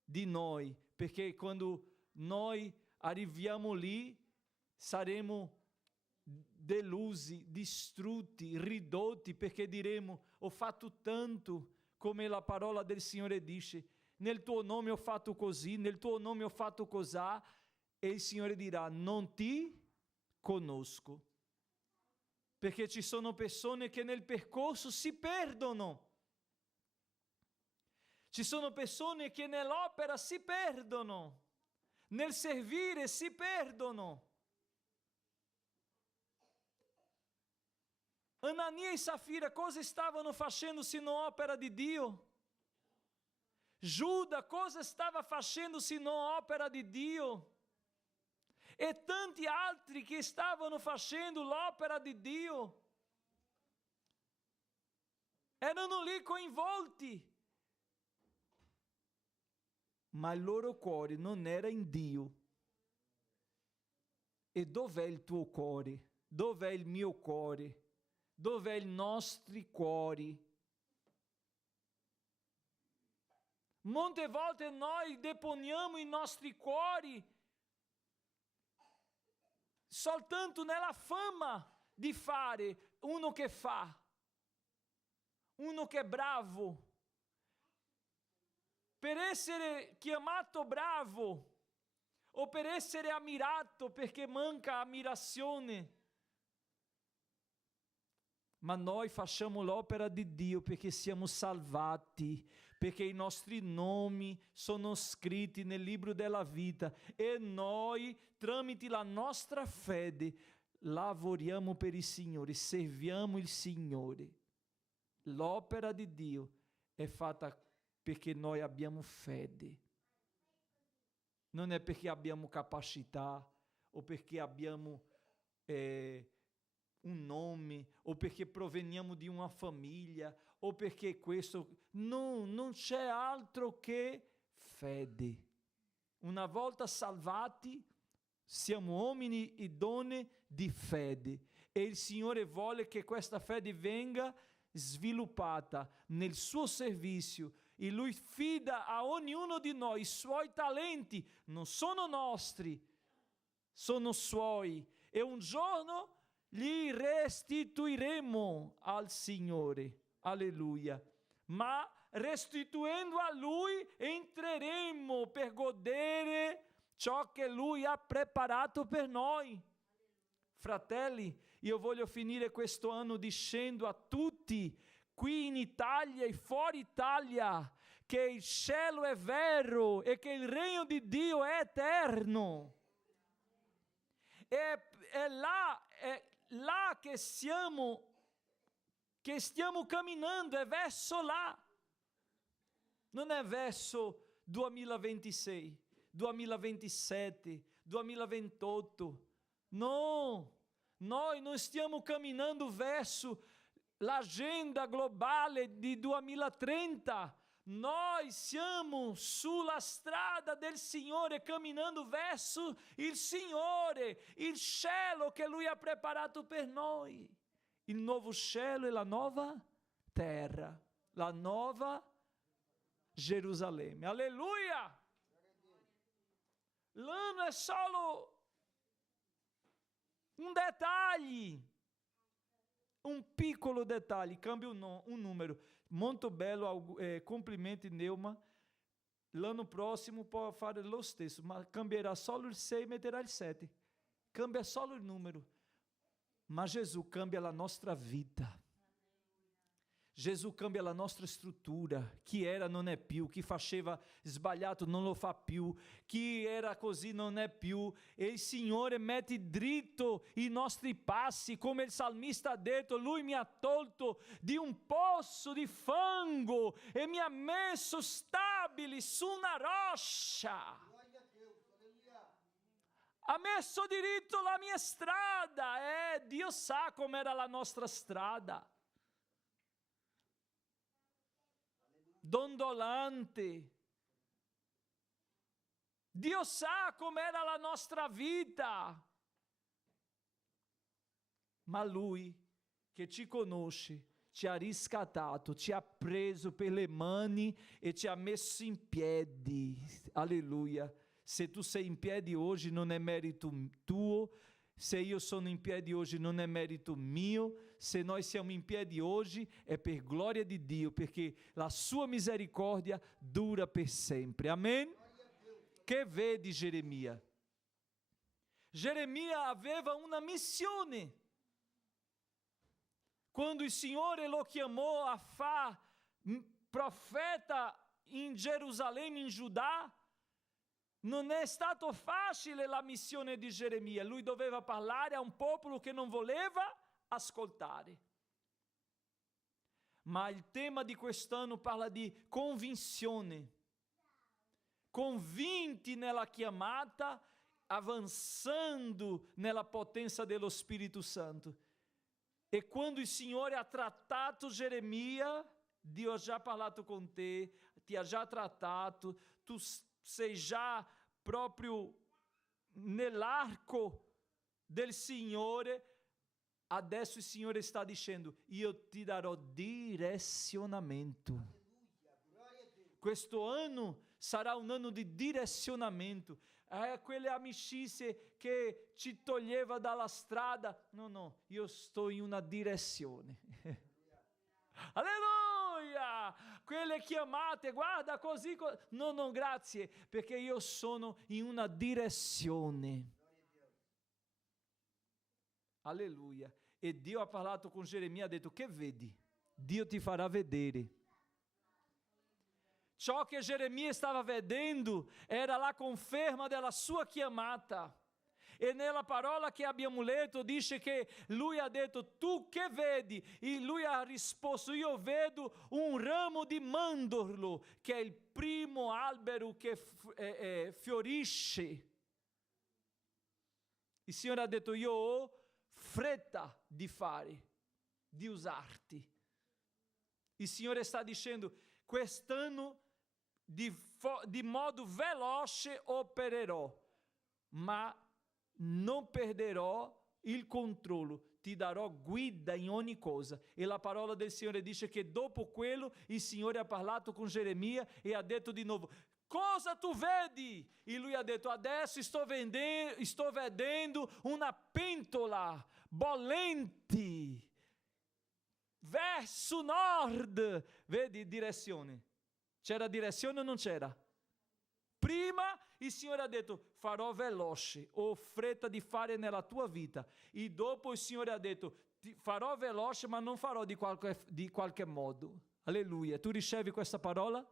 di noi, perché quando noi arriviamo lì saremo delusi, distrutti, ridotti, perché diremo: ho fatto tanto, come la parola del Signore dice, nel tuo nome ho fatto così, nel tuo nome ho fatto cosà, e il Signore dirà: non ti conosco. perché ci sono persone che nel percorso si perdono. Ci sono persone che nell'opera si perdono, nel servire si perdono. Anania e Safira cosa stavano facendo se non opera di Dio? Giuda cosa stava facendo se non opera di Dio? E tanti altri che stavano facendo l'opera di Dio erano lì coinvolti, ma il loro cuore non era in Dio. E dov'è il tuo cuore? Dov'è il mio cuore? Dov'è i nostri cuori? Molte volte noi deponiamo i nostri cuori soltanto nella fama di fare, uno che fa, uno che è bravo. Per essere chiamato bravo o per essere ammirato perché manca ammirazione. Ma noi facciamo l'opera di Dio perché siamo salvati, perché i nostri nomi sono scritti nel libro della vita e noi, tramite la nostra fede, lavoriamo per il Signore, serviamo il Signore. L'opera di Dio è fatta perché noi abbiamo fede. Non è perché abbiamo capacità o perché abbiamo un nome, o perché proveniamo di una famiglia, o perché questo. No, non c'è altro che fede. Una volta salvati, siamo uomini e donne di fede. E il Signore vuole che questa fede venga sviluppata nel suo servizio. E Lui fida a ognuno di noi i suoi talenti. Non sono nostri, sono suoi. E un giorno li restituiremo al Signore, alleluia. Ma restituendo a Lui entreremo per godere ciò che Lui ha preparato per noi. Fratelli, io voglio finire questo anno dicendo a tutti, qui in Italia e fuori Italia, che il cielo è vero e che il regno di Dio è eterno. È là che stiamo camminando, è verso là. Non è verso 2026, 2027, 2028. No, noi non stiamo camminando verso l'agenda globale di 2030. Noi siamo sulla strada del Signore, camminando verso il Signore, il cielo che Lui ha preparato per noi. Il nuovo cielo e la nuova terra, la nuova Gerusalemme. Alleluia! L'anno è solo un dettaglio, un piccolo dettaglio, cambia un numero. Molto bello, complimenti Neuma. L'anno prossimo può fare lo stesso, ma cambierà solo il 6 e metterà il 7. Cambia solo il numero. Ma Gesù cambia la nostra vita. Gesù cambia la nostra struttura. Chi era non è più, chi faceva sbagliato non lo fa più, chi era così non è più. E il Signore mette dritto i nostri passi, come il salmista ha detto, Lui mi ha tolto di un pozzo di fango e mi ha messo stabili su una roccia. Ha messo diritto la mia strada. Dio sa com'era la nostra strada. Dondolante. Dio sa com'era la nostra vita. Ma Lui che ci conosce, ci ha riscattato, ci ha preso per le mani e ci ha messo in piedi. Alleluia. Se tu sei in piedi oggi non è merito tuo, se io sono in piedi oggi non è merito mio, se noi siamo in piedi oggi è per gloria di Dio, perché la sua misericórdia dura per sempre. Amen? Che vedi Geremia? Geremia aveva una missione. quando il Signore lo chiamò a fare profeta in Gerusalemme, in Giudà, non è stato facile la missione di Geremia. Lui doveva parlare a un popolo che non voleva ascoltare. Ma il tema di quest'anno parla di convinzione. Convinti nella chiamata, avanzando nella potenza dello Spirito Santo. E quando il Signore ha trattato Geremia, Dio ha già parlato con te, ti ha già trattato, tu sei già proprio nell'arco del Signore. Adesso il Signore sta dicendo: io ti darò direzionamento. Questo anno sarà un anno di direzionamento. Quelle amicizie che ci toglieva dalla strada, no, io sto in una direzione. Alleluia! Quelle chiamate, guarda così, no, grazie, perché io sono in una direzione. Alleluia. E Dio ha parlato con Geremia, ha detto: che vedi? Dio ti farà vedere. Ciò che Geremia stava vedendo era la conferma della sua chiamata. E nella parola che abbiamo letto dice che lui ha detto: tu che vedi? E lui ha risposto: io vedo un ramo di mandorlo, che è il primo albero che fiorisce. Il Signore ha detto: io ho fretta di fare, di usarti. Il Signore sta dicendo: quest'anno di modo veloce opererò, ma non perderò il controllo, ti darò guida in ogni cosa. E la parola del Signore dice che dopo quello il Signore ha parlato con Geremia e ha detto di nuovo: cosa tu vedi? E lui ha detto: adesso sto vedendo una pentola bollente verso nord. Vedi direzione? C'era direzione o non c'era? Prima il Signore ha detto: farò veloce, ho fretta di fare nella tua vita. E dopo il Signore ha detto: farò veloce, ma non farò di qualche modo. Alleluia. Tu ricevi questa parola?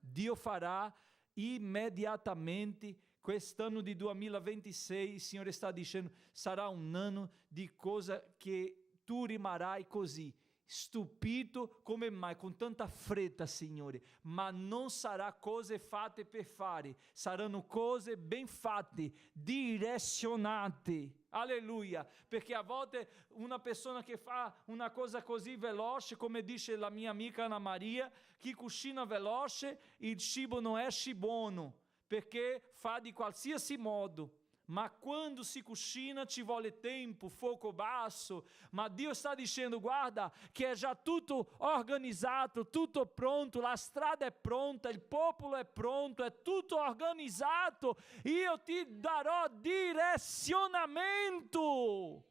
Dio farà immediatamente. Quest'anno di 2026 il Signore sta dicendo: sarà un anno di cosa che tu rimarrai così, stupito. Come mai con tanta fretta, Signore? Ma non sarà cose fatte per fare, saranno cose ben fatte, direzionate. Alleluia. Perché a volte una persona che fa una cosa così veloce, come dice la mia amica Ana Maria, chi cucina veloce il cibo non esce buono, perché fa di qualsiasi modo. Ma quando si cucina ci vuole tempo, fuoco basso. Ma Dio sta dicendo: guarda che è già tutto organizzato, tutto pronto, la strada è pronta, il popolo è pronto, è tutto organizzato. Io ti darò direzionamento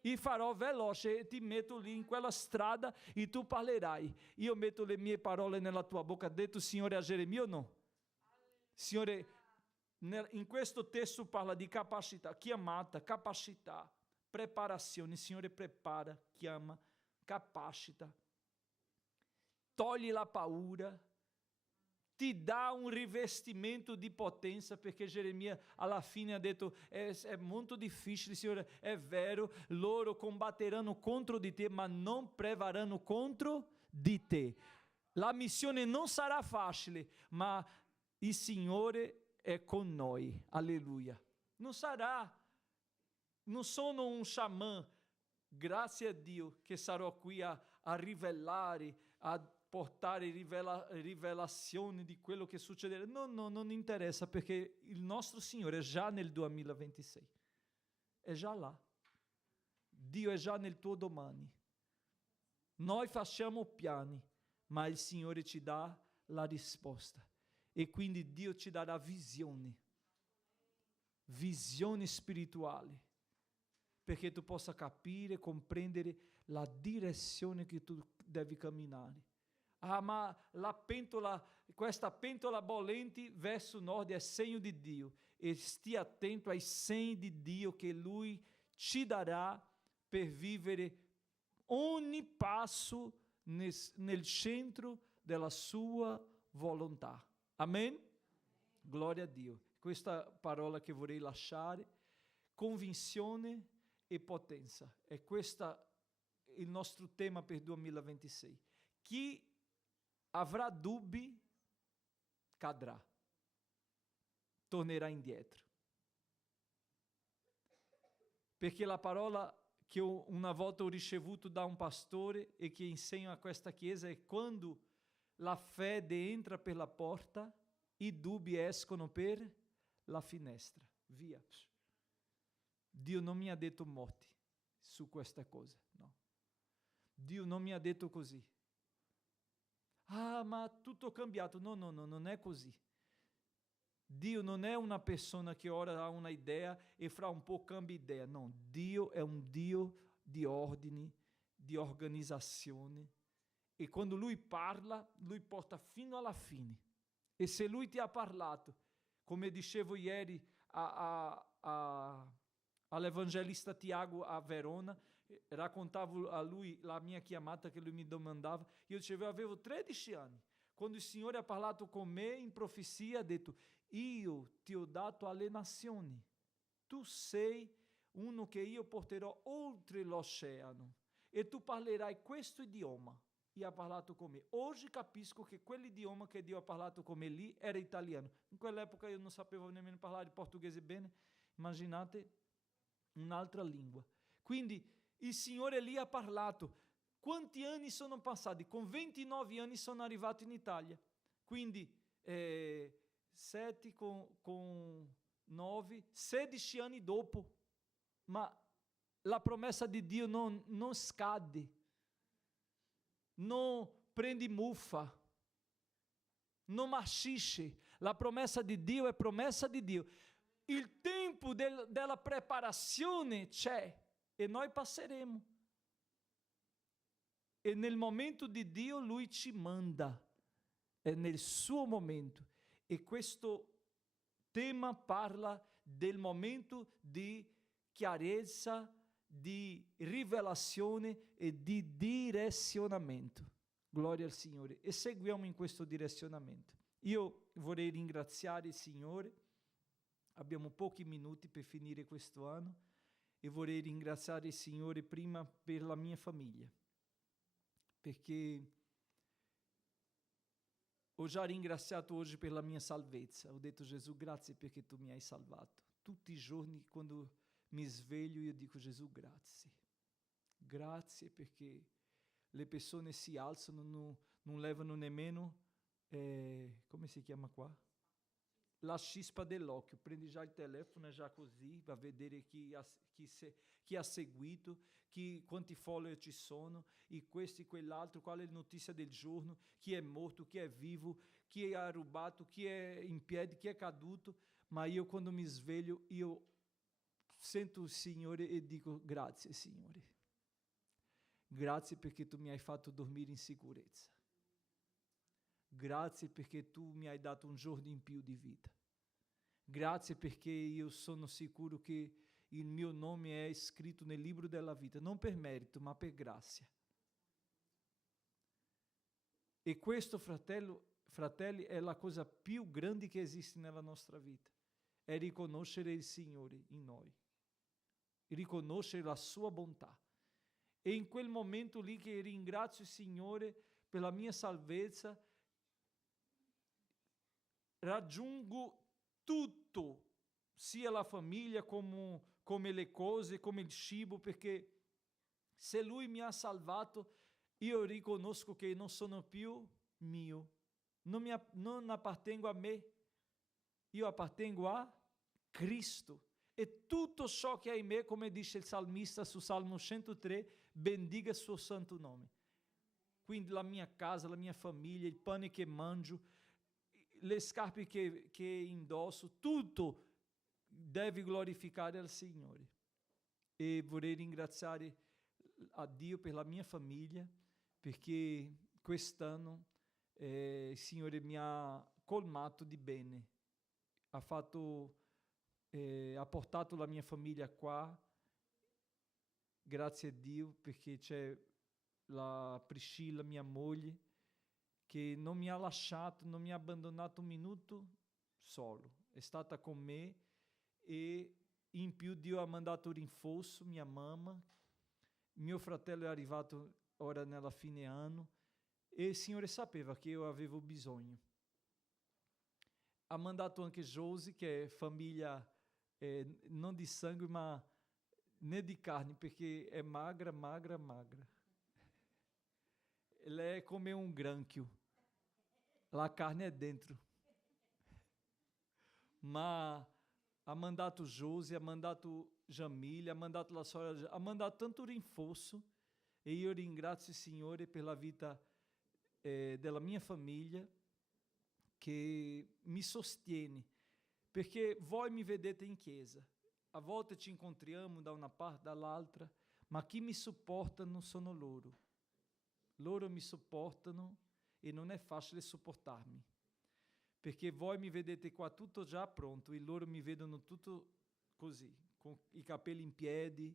e farò veloce e ti metto lì in quella strada e tu parlerai. Io metto le mie parole nella tua bocca. Ha detto il Signore a Geremia o no? Signore, in questo testo parla di capacità, chiamata, capacità, preparazione. Il Signore prepara, chiama, capacita, togli la paura, ti dà un rivestimento di potenza, perché Geremia alla fine ha detto: è molto difficile, Signore, è vero, loro combatteranno contro di te, ma non prevarranno contro di te. La missione non sarà facile, ma il Signore è con noi. Alleluia. Non sono un sciamano, grazie a Dio che sarò qui a rivelare, a portare rivelazioni di quello che succederà. No, non interessa, perché il nostro Signore è già nel 2026, è già là. Dio è già nel tuo domani. Noi facciamo piani, ma il Signore ci dà la risposta. E quindi Dio ci darà visione spirituale, perché tu possa capire, comprendere la direzione che tu devi camminare. Ma questa pentola bollente verso nord è segno di Dio, e stia attento ai segni di Dio che Lui ci darà per vivere ogni passo nel centro della sua volontà. Amen? Glória a Dio. Questa parola che vorrei lasciare, convinzione e potenza. È questo il nostro tema per 2026. Chi avrà dubbi cadrà, tornerà indietro. Perché la parola che una volta ho ricevuto da un pastore e che insegno a questa chiesa è: quando la fede entra per la porta, i dubbi escono per la finestra. Via. Dio non mi ha detto morti su questa cosa, no. Dio non mi ha detto così. Ah, ma tutto è cambiato. No, non è così. Dio non è una persona che ora ha una idea e fra un po' cambia idea. No, Dio è un Dio di ordini, di organizzazione. E quando Lui parla, Lui porta fino alla fine. E se Lui ti ha parlato, come dicevo ieri all'evangelista Tiago a Verona, raccontavo a lui la mia chiamata che lui mi domandava. Io dicevo, avevo 13 anni. Quando il Signore ha parlato con me in profezia, ha detto: io ti ho dato alle nazioni. Tu sei uno che io porterò oltre l'oceano e tu parlerai questo idioma. E ha parlato con me. Oggi capisco che quell'idioma che Dio ha parlato con me lì era italiano. In quell'epoca io non sapevo nemmeno parlare portoghese bene. Immaginate un'altra lingua. Quindi il Signore lì ha parlato. Quanti anni sono passati? Con 29 anni sono arrivato in Italia. Quindi 7 con 9, 16 anni dopo. Ma la promessa di Dio non scade, non prende muffa, non marcisce. La promessa di Dio è promessa di Dio. Il tempo della preparazione c'è e noi passeremo. E nel momento di Dio Lui ci manda, è nel suo momento. E questo tema parla del momento di chiarezza, di rivelazione e di direzionamento. Gloria al Signore. E seguiamo in questo direzionamento. Io vorrei ringraziare il Signore. Abbiamo pochi minuti per finire questo anno e vorrei ringraziare il Signore prima per la mia famiglia, perché ho già ringraziato oggi per la mia salvezza. Ho detto: Gesù, grazie perché tu mi hai salvato. Tutti i giorni quando mi sveglio io dico: Gesù, grazie. Grazie perché le persone si alzano, non levano nemmeno, come si chiama qua? La cispa dell'occhio. Prendi già il telefono e già così va a vedere chi ha seguito, quanti follower ci sono, e questo e quell'altro, qual è la notizia del giorno, chi è morto, chi è vivo, chi ha rubato, chi è in piedi, chi è caduto. Ma io quando mi sveglio, io sento il Signore e dico: grazie Signore. Grazie perché tu mi hai fatto dormire in sicurezza. Grazie perché tu mi hai dato un giorno in più di vita. Grazie perché io sono sicuro che il mio nome è scritto nel libro della vita, non per merito, ma per grazia. E questo, fratelli, è la cosa più grande che esiste nella nostra vita. È riconoscere il Signore in noi. Riconoscere la sua bontà. E in quel momento lì che ringrazio il Signore per la mia salvezza, raggiungo tutto, sia la famiglia come le cose, come il cibo, perché se Lui mi ha salvato, io riconosco che non sono più mio, non appartengo a me, io appartengo a Cristo. E tutto ciò che è in me, come dice il salmista su Salmo 103, bendiga il suo santo nome. Quindi la mia casa, la mia famiglia, il pane che mangio, le scarpe che indosso, tutto deve glorificare al Signore. E vorrei ringraziare a Dio per la mia famiglia, perché quest'anno il Signore mi ha colmato di bene, ha portato la mia famiglia qua, grazie a Dio, perché c'è la Priscilla, mia moglie, che non mi ha lasciato, non mi ha abbandonato un minuto solo. È stata con me e in più Dio ha mandato rinforzo, mia mamma. Mio fratello è arrivato ora nella fine anno e il Signore sapeva che io avevo bisogno. Ha mandato anche Josie, che è famiglia non di sangue, ma né di carne, perché è magra. Lei è come un granchio, la carne è dentro. Ma ha mandato Josie, ha mandato Jamile, ha mandato la sorella, ha mandato tanto rinforzo e io ringrazio il Signore per la vita della mia famiglia che mi sostiene, perché voi mi vedete in chiesa, a volte ci incontriamo da una parte dall'altra, ma chi mi supportano sono loro. Loro mi supportano e non è facile sopportarmi, perché voi mi vedete qua tutto già pronto e loro mi vedono tutto così, con i capelli in piedi,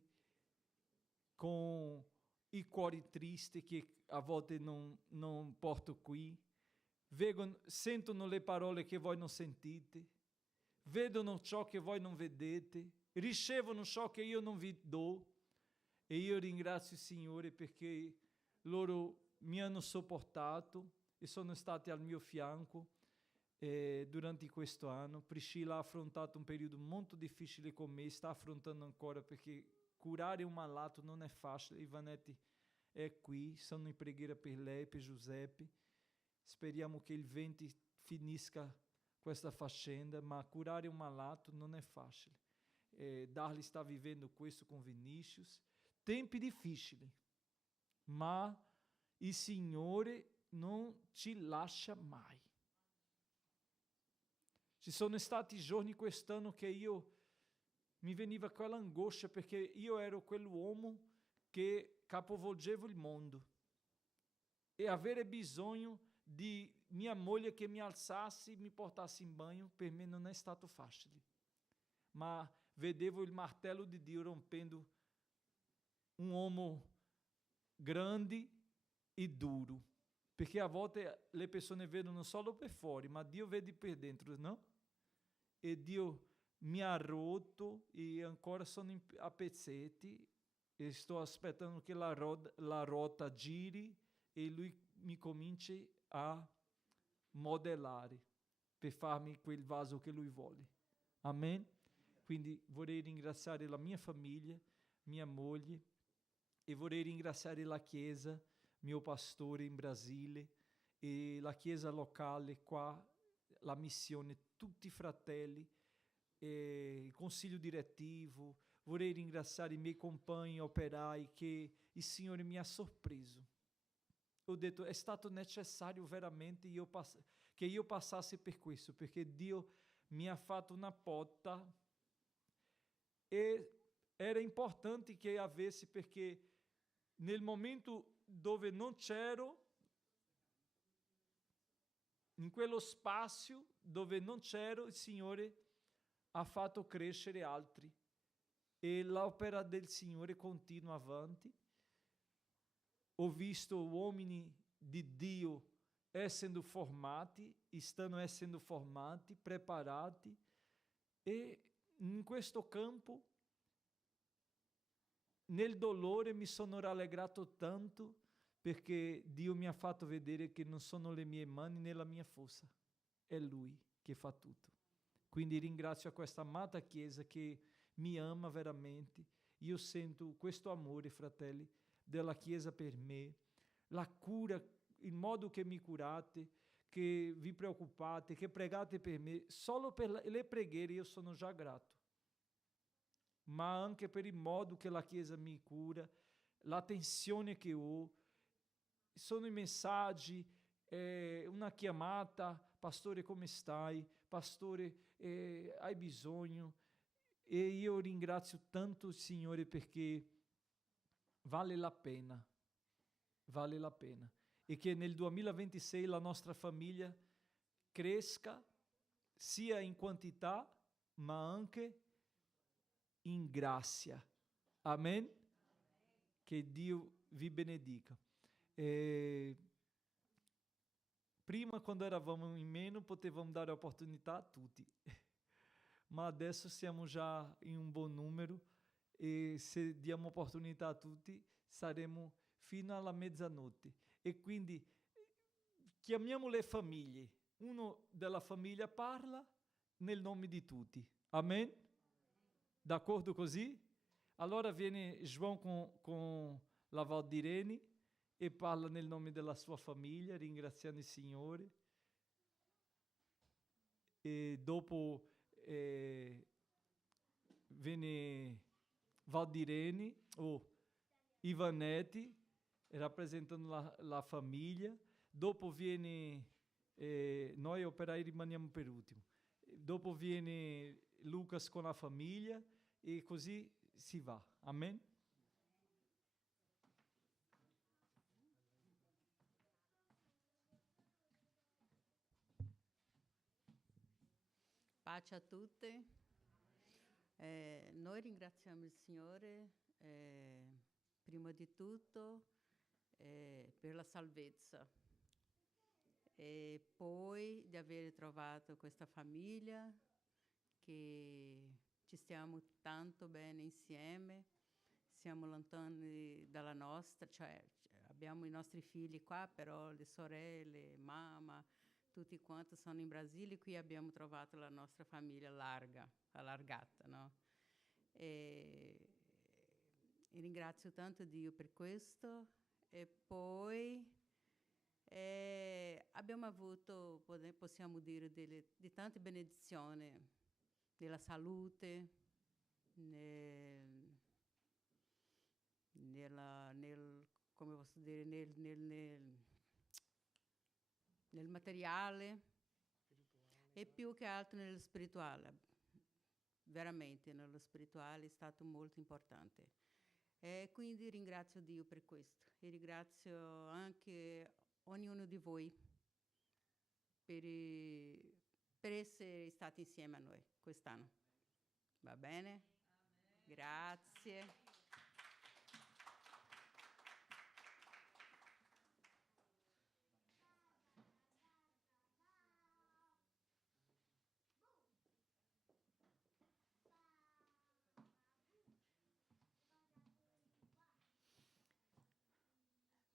con i cuori tristi che a volte non porto qui, sentono le parole che voi non sentite, vedono ciò che voi non vedete, ricevono ciò che io non vi do, e io ringrazio il Signore perché loro mi hanno sopportato e sono stati al mio fianco durante questo anno. Priscilla ha affrontato un periodo molto difficile con me, sta affrontando ancora, perché curare un malato non è facile. Ivanette è qui, sono in preghiera per lei, per Giuseppe. Speriamo che il 20 finisca questa faccenda, ma curare un malato non è facile. Darli sta vivendo questo con Vinicius. Tempi difficili, ma il Signore non ci lascia mai. Ci sono stati giorni quest'anno che mi veniva quell'angoscia, perché io ero quell'uomo che capovolgevo il mondo e avere bisogno di mia moglie che mi alzasse e mi portasse in bagno per me non è stato facile, ma vedevo il martello di Dio rompendo un uomo grande e duro, perché a volte le persone vedono solo per fuori, ma Dio vede per dentro, no? E Dio mi ha rotto e ancora sono a pezzetti e sto aspettando che la ruota giri e Lui mi cominci a modellare per farmi quel vaso che Lui vuole. Amen? Quindi vorrei ringraziare la mia famiglia, mia moglie, e vorrei ringraziare la Chiesa, mio pastore in Brasile, e la Chiesa locale qua, la missione, tutti i fratelli, il consiglio direttivo. Vorrei ringraziare i miei compagni operai che il Signore mi ha sorpreso. Ho detto, è stato necessario veramente che io passasse per questo, perché Dio mi ha fatto una porta e era importante che avesse, perché nel momento dove non c'ero, in quello spazio dove non c'ero, il Signore ha fatto crescere altri e l'opera del Signore continua avanti. Ho visto uomini di Dio essendo formati, stanno essendo formati, preparati, e in questo campo, nel dolore, mi sono rallegrato tanto, perché Dio mi ha fatto vedere che non sono le mie mani né la mia forza, è Lui che fa tutto. Quindi ringrazio a questa amata Chiesa che mi ama veramente. Io sento questo amore, fratelli, della Chiesa per me, la cura, il modo che mi curate, che vi preoccupate, che pregate per me. Solo per le preghiere io sono già grato, ma anche per il modo che la Chiesa mi cura, l'attenzione che ho. Sono i messaggi, una chiamata: pastore, come stai? Pastore, hai bisogno? E io ringrazio tanto il Signore, perché vale la pena, e che nel 2026 la nostra famiglia cresca sia in quantità ma anche in grazia. Amen? Che Dio vi benedica. E prima, quando eravamo in meno, potevamo dare opportunità a tutti, ma adesso siamo già in un buon numero e se diamo opportunità a tutti saremo fino alla mezzanotte. E quindi chiamiamo le famiglie. Uno della famiglia parla nel nome di tutti. Amen? D'accordo così? Allora viene João con la Valdirene e parla nel nome della sua famiglia, ringraziando il Signore. E dopo viene Valdirene o Ivanetti, rappresentando la famiglia. Dopo viene, noi operai rimaniamo per ultimo. Dopo viene Lucas con la famiglia e così si va. Amen? Pace a tutti. Noi ringraziamo il Signore prima di tutto per la salvezza e poi di aver trovato questa famiglia che ci stiamo tanto bene insieme, siamo lontani dalla nostra, cioè abbiamo i nostri figli qua, però le sorelle, mamma, tutti quanti sono in Brasile, qui abbiamo trovato la nostra famiglia allargata, no? E ringrazio tanto Dio per questo. E poi abbiamo avuto, possiamo dire, di tante benedizioni nella salute, come posso dire, nel materiale e più che altro nello spirituale. Veramente nello spirituale è stato molto importante. E quindi ringrazio Dio per questo e ringrazio anche ognuno di voi per essere stati insieme a noi quest'anno. Va bene? Grazie.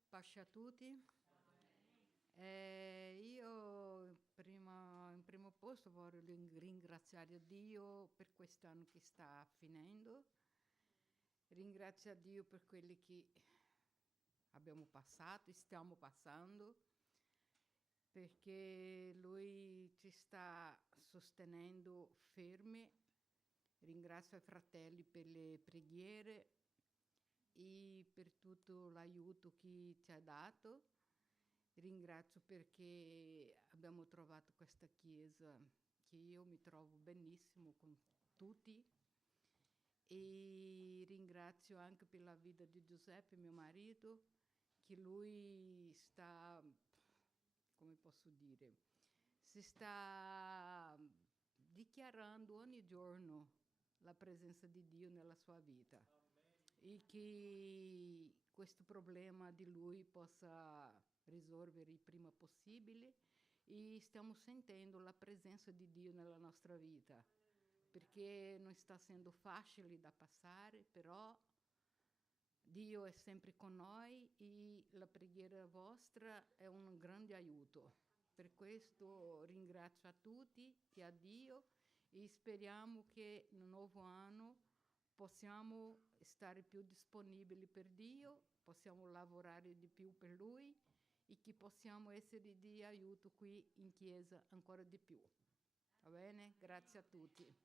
Pace a tutti. Io in primo posto voglio ringraziare Dio per quest'anno che sta finendo. Ringrazio Dio per quelli che abbiamo passato e stiamo passando, perché Lui ci sta sostenendo fermi. Ringrazio i fratelli per le preghiere e per tutto l'aiuto che ci ha dato. Ringrazio perché abbiamo trovato questa chiesa che io mi trovo benissimo con tutti e ringrazio anche per la vita di Giuseppe, mio marito, che lui sta, come posso dire, si sta dichiarando ogni giorno la presenza di Dio nella sua vita. E che questo problema di lui possa risolvere il prima possibile e stiamo sentendo la presenza di Dio nella nostra vita, perché non sta essendo facile da passare, però Dio è sempre con noi e la preghiera vostra è un grande aiuto. Per questo ringrazio a tutti e a Dio e speriamo che nel nuovo anno possiamo stare più disponibili per Dio, possiamo lavorare di più per Lui e che possiamo essere di aiuto qui in chiesa ancora di più. Va bene? Grazie a tutti.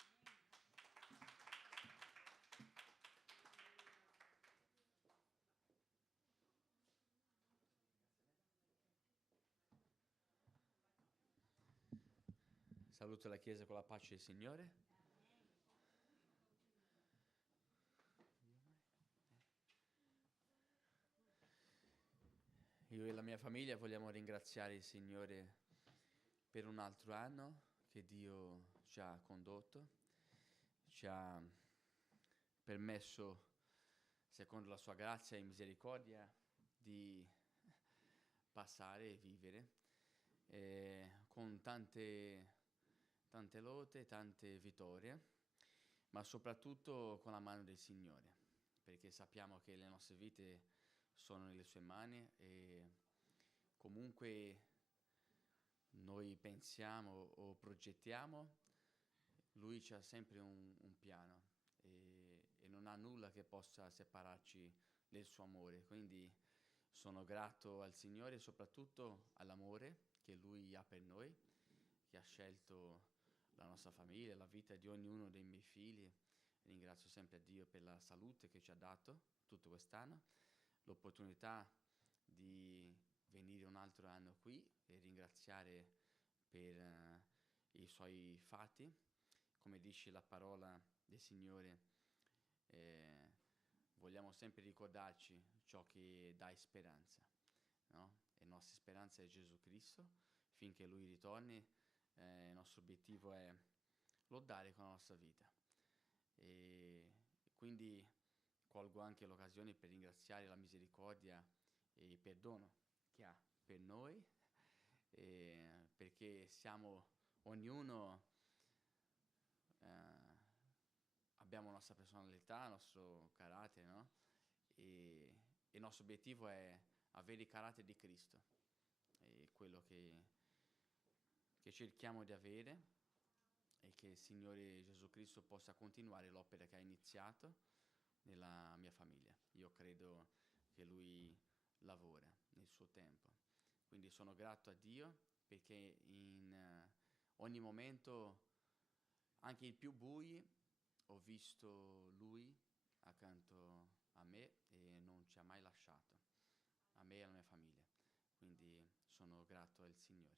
Saluto la Chiesa con la pace del Signore. Io e la mia famiglia vogliamo ringraziare il Signore per un altro anno che Dio ci ha condotto, ci ha permesso, secondo la sua grazia e misericordia, di passare e vivere, con tante lotte, tante vittorie, ma soprattutto con la mano del Signore, perché sappiamo che le nostre vite sono nelle sue mani e comunque noi pensiamo o progettiamo, lui c'ha sempre un piano e non ha nulla che possa separarci del suo amore. Quindi sono grato al Signore e soprattutto all'amore che lui ha per noi, che ha scelto la nostra famiglia, la vita di ognuno dei miei figli. Ringrazio sempre a Dio per la salute che ci ha dato tutto quest'anno, l'opportunità di venire un altro anno qui e ringraziare per i suoi fatti. Come dice la parola del Signore, vogliamo sempre ricordarci ciò che dà speranza, no? E la nostra speranza è Gesù Cristo. Finché Lui ritorni, il nostro obiettivo è lottare con la nostra vita. E quindi colgo anche l'occasione per ringraziare la misericordia e il perdono che ha per noi, perché siamo ognuno, abbiamo la nostra personalità, il nostro carattere, no? E il nostro obiettivo è avere il carattere di Cristo, è quello che cerchiamo di avere, e che il Signore Gesù Cristo possa continuare l'opera che ha iniziato nella mia famiglia. Io credo che Lui lavora nel suo tempo. Quindi sono grato a Dio perché in ogni momento, anche i più bui, ho visto Lui accanto a me e non ci ha mai lasciato, a me e alla mia famiglia. Quindi sono grato al Signore.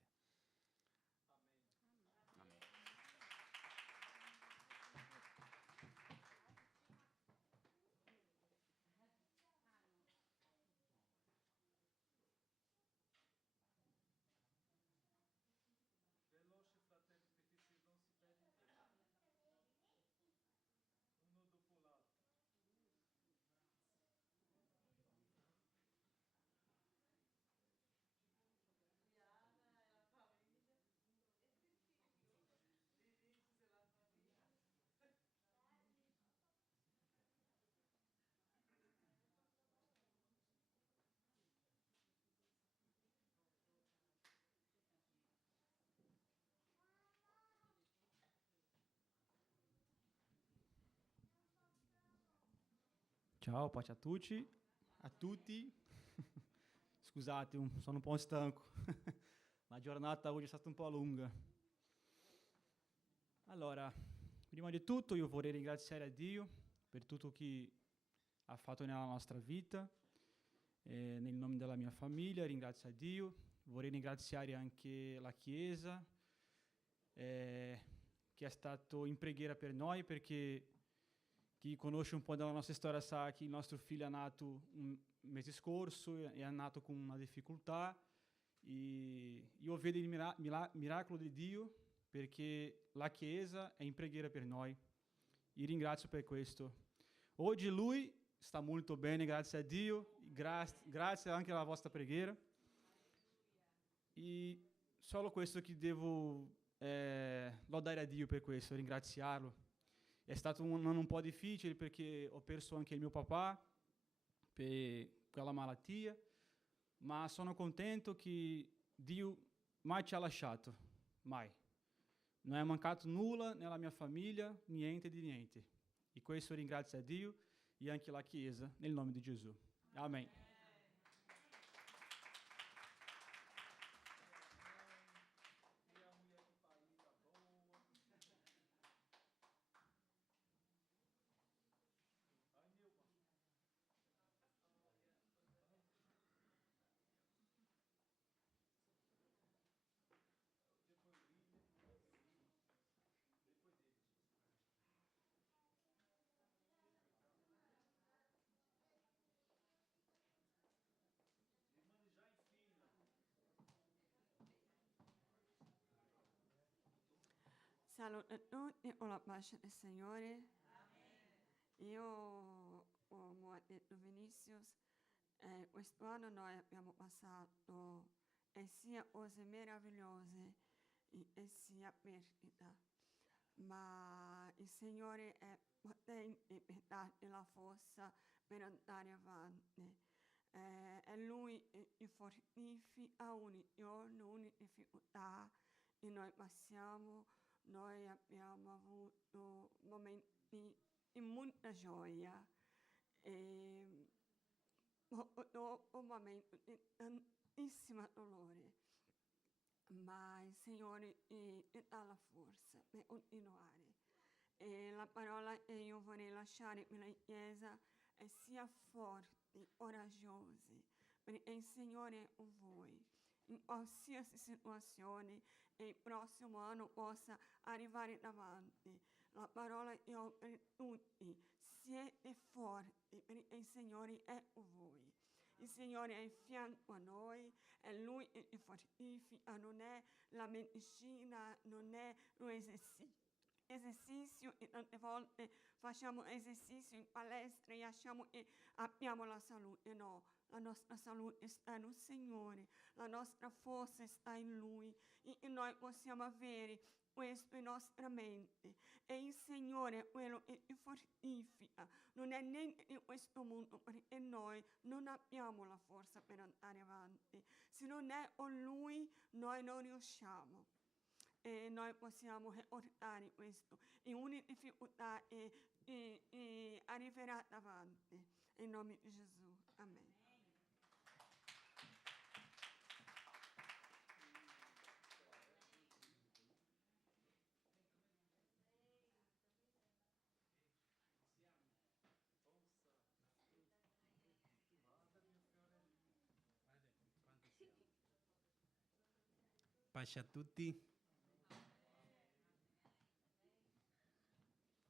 Ciao, pace a tutti. Scusate, sono un po' stanco. La giornata oggi è stata un po' lunga. Allora, prima di tutto io vorrei ringraziare a Dio per tutto che ha fatto nella nostra vita, nel nome della mia famiglia, ringrazio a Dio. Vorrei ringraziare anche la Chiesa, che è stato in preghiera per noi, perché chi conosce un po' della nostra storia sa che il nostro figlio è nato un mese scorso e è nato con una difficoltà. E io vedo il miracolo di Dio perché la Chiesa è in preghiera per noi. Vi ringrazio per questo. Oggi lui sta molto bene, grazie a Dio, grazie anche alla vostra preghiera. E solo questo che devo lodare a Dio per questo, ringraziarlo. È stato un anno un po' difficile perché ho perso anche il mio papà per quella malattia, ma sono contento che Dio mai ci ha lasciato, mai. Non è mancato nulla nella mia famiglia, niente di niente. E questo ringrazio a Dio e anche la Chiesa, nel nome di Gesù. Amen. Salute a tutti, ho la pace del Signore. Io ho detto Vinicius, Questo anno noi abbiamo passato sia cose meravigliose e sia perdita, ma il Signore è potente per darti la forza per andare avanti. È Lui che ti fortifica ogni giorno, ogni difficoltà che noi passiamo. Noi abbiamo avuto momenti di molta gioia e dopo un momento di tantissimo dolore, ma il Signore ti dà la forza per continuare. E la parola che io vorrei lasciare per la Chiesa è: sia forti, coraggiosi, perché il Signore è con voi. In qualsiasi situazione e il prossimo anno possa arrivare davanti. La parola che ho per tutti: siete forti, perché il Signore è con voi. Il Signore è in fianco a noi, è Lui che ci fortifica, non è la medicina, non è l'esercizio, e tante volte facciamo esercizio in palestra e lasciamo che abbiamo la salute. No, la nostra salute sta nel Signore, la nostra forza sta in Lui, e noi possiamo avere questo in nostra mente. E il Signore è quello che ci fortifica, non è niente di questo mondo, perché noi non abbiamo la forza per andare avanti. Se non è con Lui noi non riusciamo. E noi possiamo ricordare questo in ogni difficoltà e arriverà davanti. In nome di Gesù. Amen. Pace a tutti.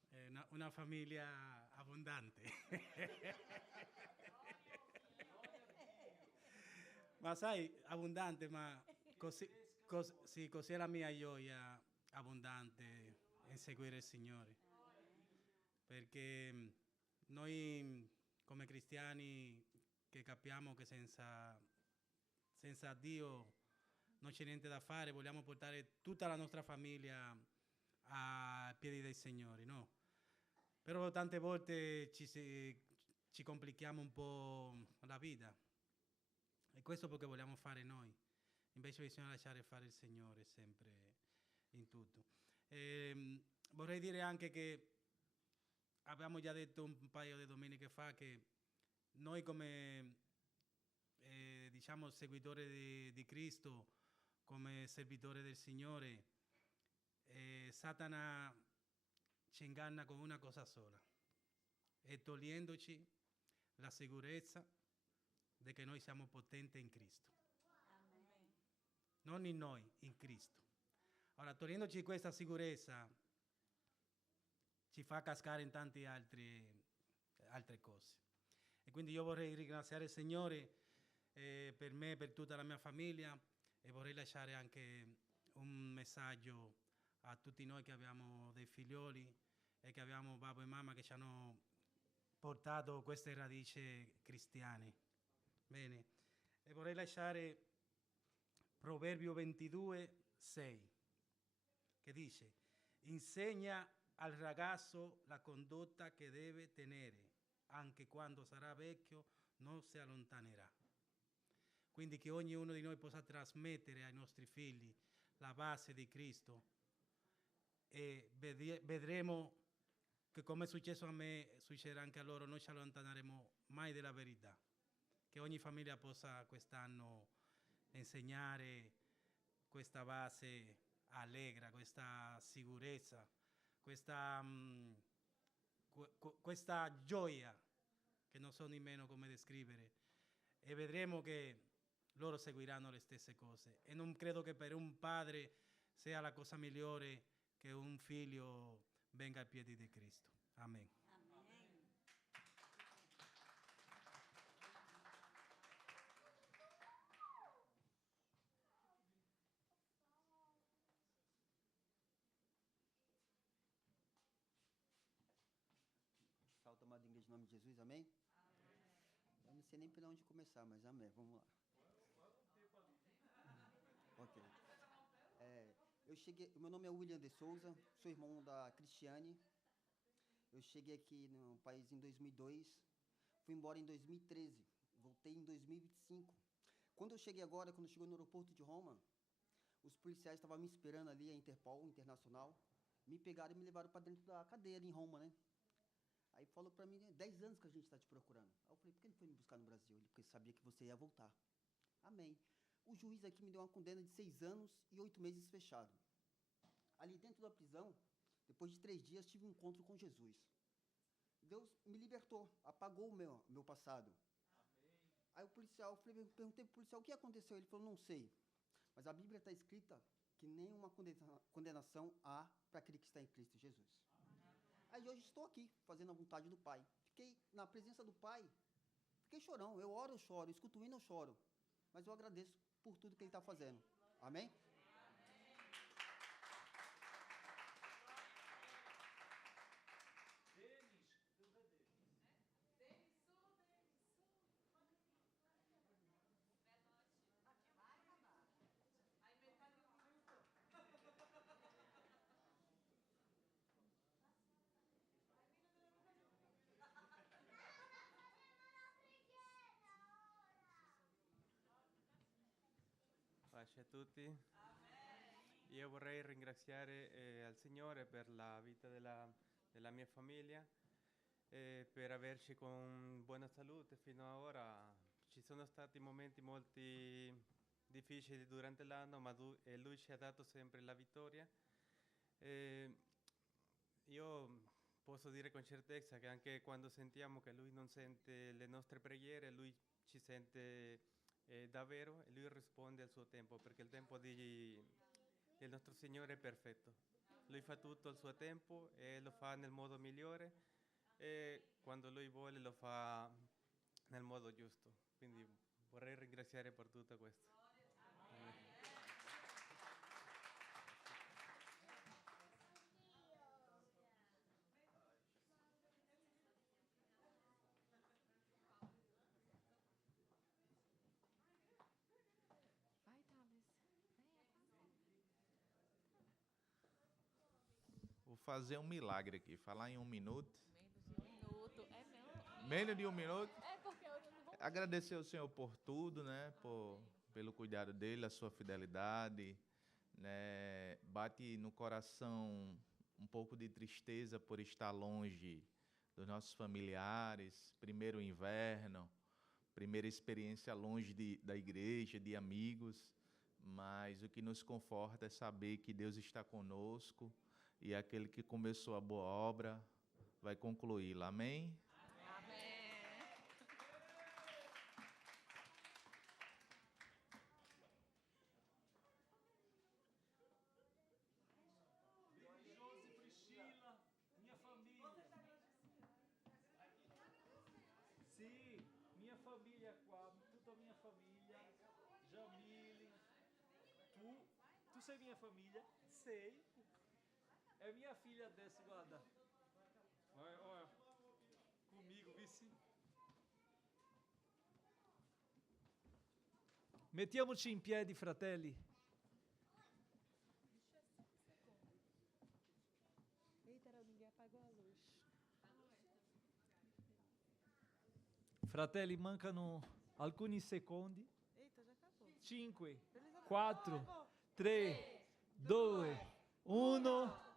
È una famiglia abbondante. Ma sai, abbondante, ma sì, così è la mia gioia, abbondante, in seguire il Signore. Perché noi come cristiani che capiamo che senza Dio non c'è niente da fare, vogliamo portare tutta la nostra famiglia ai piedi del Signore, no? Però tante volte ci complichiamo un po' la vita, e questo perché vogliamo fare noi. Invece bisogna lasciare fare il Signore sempre in tutto. Vorrei dire anche che abbiamo già detto un paio di domeniche fa che noi come diciamo seguitori di Cristo, come servitori del Signore, Satana ci inganna con una cosa sola, e togliendoci la sicurezza di che noi siamo potenti in Cristo. Amen. Non in noi, in Cristo. Ora, togliendoci questa sicurezza, ci fa cascare in tante altre cose. E quindi io vorrei ringraziare il Signore per me, per tutta la mia famiglia, e vorrei lasciare anche un messaggio a tutti noi che abbiamo dei figlioli e che abbiamo babbo e mamma che ci hanno portato queste radici cristiane. Bene, e vorrei lasciare Proverbio 22:6, che dice: insegna al ragazzo la condotta che deve tenere, anche quando sarà vecchio non si allontanerà. Quindi che ognuno di noi possa trasmettere ai nostri figli la base di Cristo, e vedremo che, come è successo a me, succederà anche a loro. Noi ci allontaneremo mai dalla verità. Che ogni famiglia possa quest'anno insegnare questa base allegra, questa sicurezza, questa gioia che non so nemmeno come descrivere, e vedremo che loro seguiranno le stesse cose. E non credo che per un padre sia la cosa migliore che un figlio venga ai piedi di Cristo. Amen. Salve, amado igreja, em nome de Jesus, amém? Vamos sei nem por onde começar, mas amém, vamos lá. Ok. Eu cheguei, meu nome é William de Souza, sou irmão da Cristiane. Eu cheguei aqui no país em 2002, fui embora em 2013, voltei em 2025. Quando eu cheguei agora, quando chegou no aeroporto de Roma, os policiais estavam me esperando ali, a Interpol Internacional, me pegaram e me levaram para dentro da cadeia ali em Roma, né? Aí falou para mim, 10 anos que a gente está te procurando. Aí eu falei, por que não foi me buscar no Brasil? Ele, porque sabia que você ia voltar. Amém. O juiz aqui me deu uma condena de 6 anos e 8 meses fechado. Ali dentro da prisão, depois de 3 dias, tive um encontro com Jesus. Deus me libertou, apagou o meu passado. Amém. Aí o policial, eu perguntei para o policial, o que aconteceu? Ele falou, não sei. Mas a Bíblia está escrita que nenhuma condenação há para aquele que está em Cristo Jesus. Amém. Aí hoje estou aqui, fazendo a vontade do Pai. Fiquei na presença do Pai, fiquei chorão. Eu oro, eu choro, escuto o hino, eu choro. Mas eu agradeço por tudo que Ele está fazendo. Amém? Pace a tutti. Io vorrei ringraziare al Signore per la vita della mia famiglia, per averci con buona salute fino ad ora. Ci sono stati momenti molto difficili durante l'anno, ma Lui ci ha dato sempre la vittoria. Io posso dire con certezza che anche quando sentiamo che Lui non sente le nostre preghiere, Lui ci sente davvero, e Lui risponde al suo tempo, perché il tempo del nostro Signore è perfetto. Lui fa tutto al suo tempo e lo fa nel modo migliore, e quando Lui vuole lo fa nel modo giusto. Quindi vorrei ringraziare per tutto questo. Amen. Vou fazer um milagre aqui, falar em 1 minuto. Menos de 1 minuto, é mesmo? Menos de 1 minuto. É porque eu não vou... Agradecer ao Senhor por tudo, né? Pelo cuidado dele, a sua fidelidade, né? Bate no coração um pouco de tristeza por estar longe dos nossos familiares. Primeiro inverno, primeira experiência longe da igreja, de amigos. Mas o que nos conforta é saber que Deus está conosco e aquele que começou a boa obra vai concluí-la. Amém? Tu sei minha família? Sei. É minha filha desse guarda. Olha, comigo, vice. Mettiamoci in piedi, fratelli. Eita, ninguém apagou a luz. Fratelli, mancano alcuni secondi. Eita, já acabou. 5, 4, 3, 2, 1.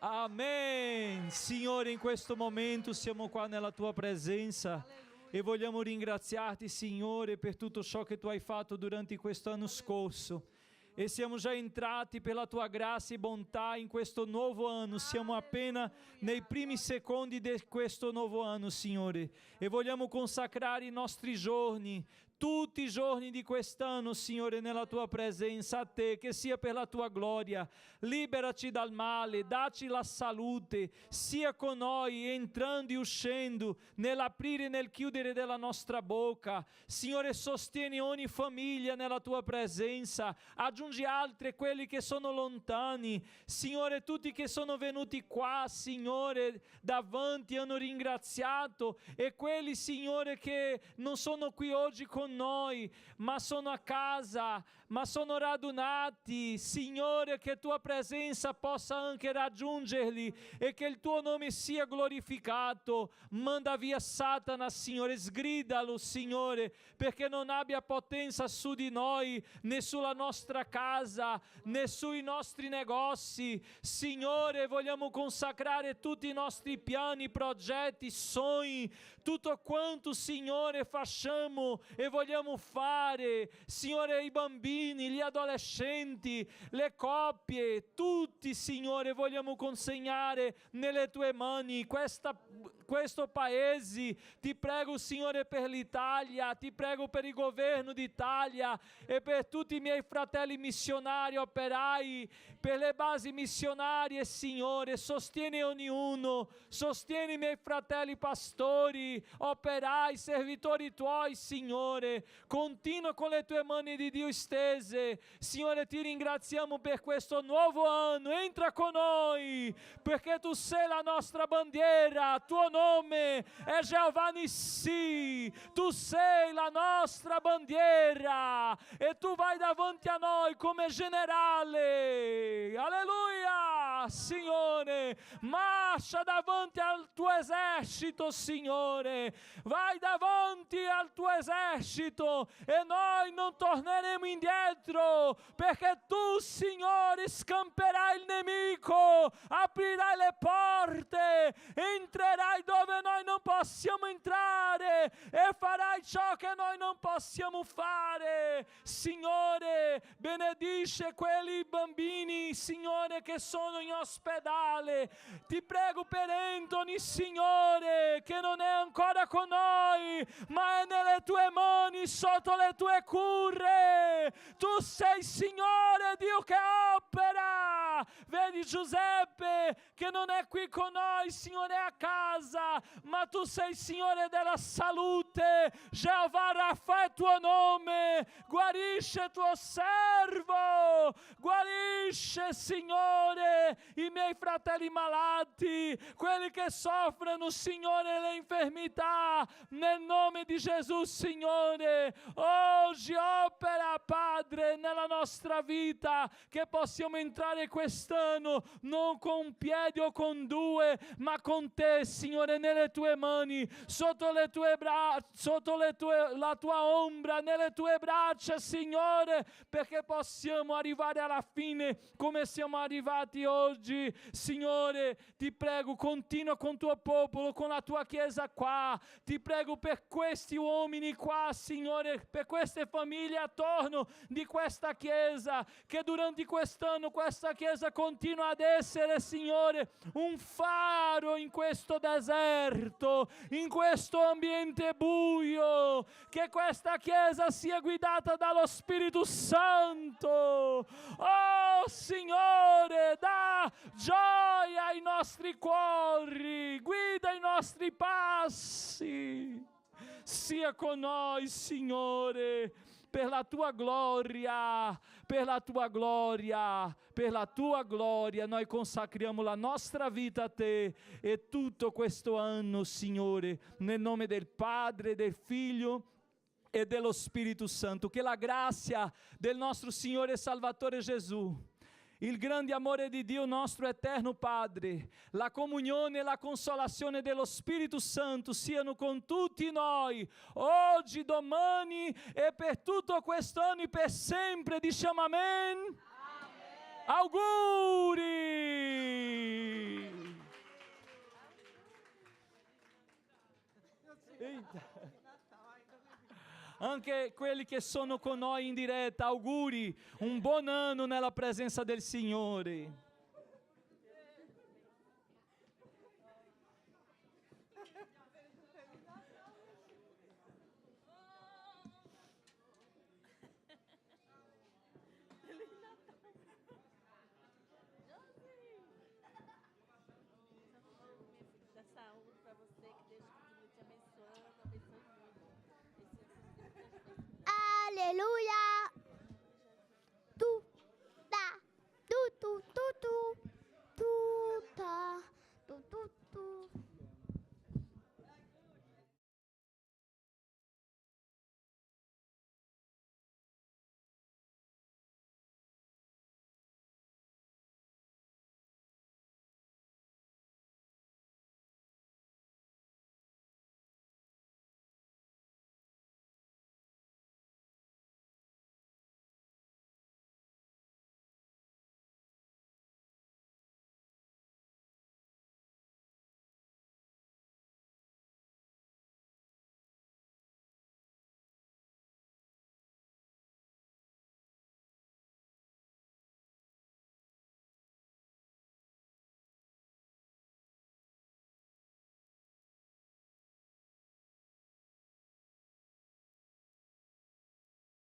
Amen. Signore, in questo momento siamo qua nella tua presenza e vogliamo ringraziarti, Signore, per tutto ciò che tu hai fatto durante questo anno scorso. E siamo già entrati per la tua grazia e bontà in questo nuovo anno. Siamo appena nei primi secondi di questo nuovo anno, Signore. E vogliamo consacrare i nostri giorni, tutti i giorni di quest'anno, Signore, nella Tua presenza, a Te, che sia per la Tua gloria. Liberaci dal male, dacci la salute, sia con noi, entrando e uscendo, nell'aprire e nel chiudere della nostra bocca. Signore, sostieni ogni famiglia nella Tua presenza, aggiungi altri, quelli che sono lontani. Signore, tutti che sono venuti qua, Signore, davanti hanno ringraziato, e quelli, Signore, che non sono qui oggi con noi, ma sono a casa, ma sono radunati. Signore, che Tua presenza possa anche raggiungerli e che il Tuo nome sia glorificato. Manda via Satana, Signore, sgridalo, Signore, perché non abbia potenza su di noi, né sulla nostra casa, né sui nostri negozi. Signore, vogliamo consacrare tutti i nostri piani, progetti, sogni, tutto quanto, Signore, facciamo e vogliamo fare. Signore, i bambini, gli adolescenti, le coppie, tutti, Signore, vogliamo consegnare nelle Tue mani questo paese. Ti prego, Signore, per l'Italia, ti prego per il governo d'Italia e per tutti i miei fratelli missionari, operai, per le basi missionarie, Signore. Sostieni ognuno, sostieni i miei fratelli pastori, operai, servitori Tuoi, Signore. Continua con le Tue mani di Dio stese. Signore, ti ringraziamo per questo nuovo anno. Entra con noi, perché Tu sei la nostra bandiera. Tuo nome è Jehovah Nissi. Tu sei la nostra bandiera e Tu vai davanti a noi come generale. Alleluia, Signore. Marcia davanti al Tuo esercito, Signore. Vai davanti al Tuo esercito e noi non torneremo indietro, perché Tu, Signore, scamperai il nemico, aprirai le porte, entrerai dove noi non possiamo entrare e farai ciò che noi non possiamo fare. Signore, benedice quelli bambini, Signore, che sono in ospedale. Ti prego per Anthony, Signore, che non è ancora con noi, ma è nelle Tue mani, sotto le Tue cure. Tu sei, Signore, Dio che opera. Vedi Giuseppe, che non è qui con noi, Signore, è a casa, ma Tu sei, Signore, della salute. Jehovah Rapha è Tuo nome. Guarisce Tuo servo, guarisce, Signore, i miei fratelli malati, quelli che soffrono, Signore, le infermità, nel nome di Gesù, Signore. Oggi opera, Padre, nella nostra vita, che possiamo entrare quest'anno non con piedi o con due, ma con Te, Signore, nelle Tue mani, sotto le Tue sotto la Tua ombra, nelle Tue braccia, Signore, perché possiamo arrivare alla fine come siamo arrivati oggi. Signore, ti prego, continua con Tuo popolo, con la Tua Chiesa qua. Ti prego per questi uomini qua, Signore, per queste famiglie attorno di questa Chiesa, che durante quest'anno questa Chiesa continua ad essere, Signore, un faro in questo deserto, in questo ambiente buio. Che questa Chiesa sia guidata dallo Spirito Santo. Oh, Signore, dà gioia ai nostri cuori, guida i nostri passi. Sia con noi, Signore, per la Tua gloria, per la Tua gloria, per la Tua gloria. Noi consacriamo la nostra vita a Te e tutto questo anno, Signore, nel nome del Padre, del Figlio e dello Spirito Santo. Che la grazia del nostro Signore e Salvatore Gesù, il grande amore di Dio nostro eterno Padre, la comunione e la consolazione dello Spirito Santo siano con tutti noi, oggi, domani e per tutto quest'anno e per sempre. Diciamo amen. Auguri! Eita. Anche quelli che sono con noi in diretta, auguri, un buon anno nella presenza del Signore. tu.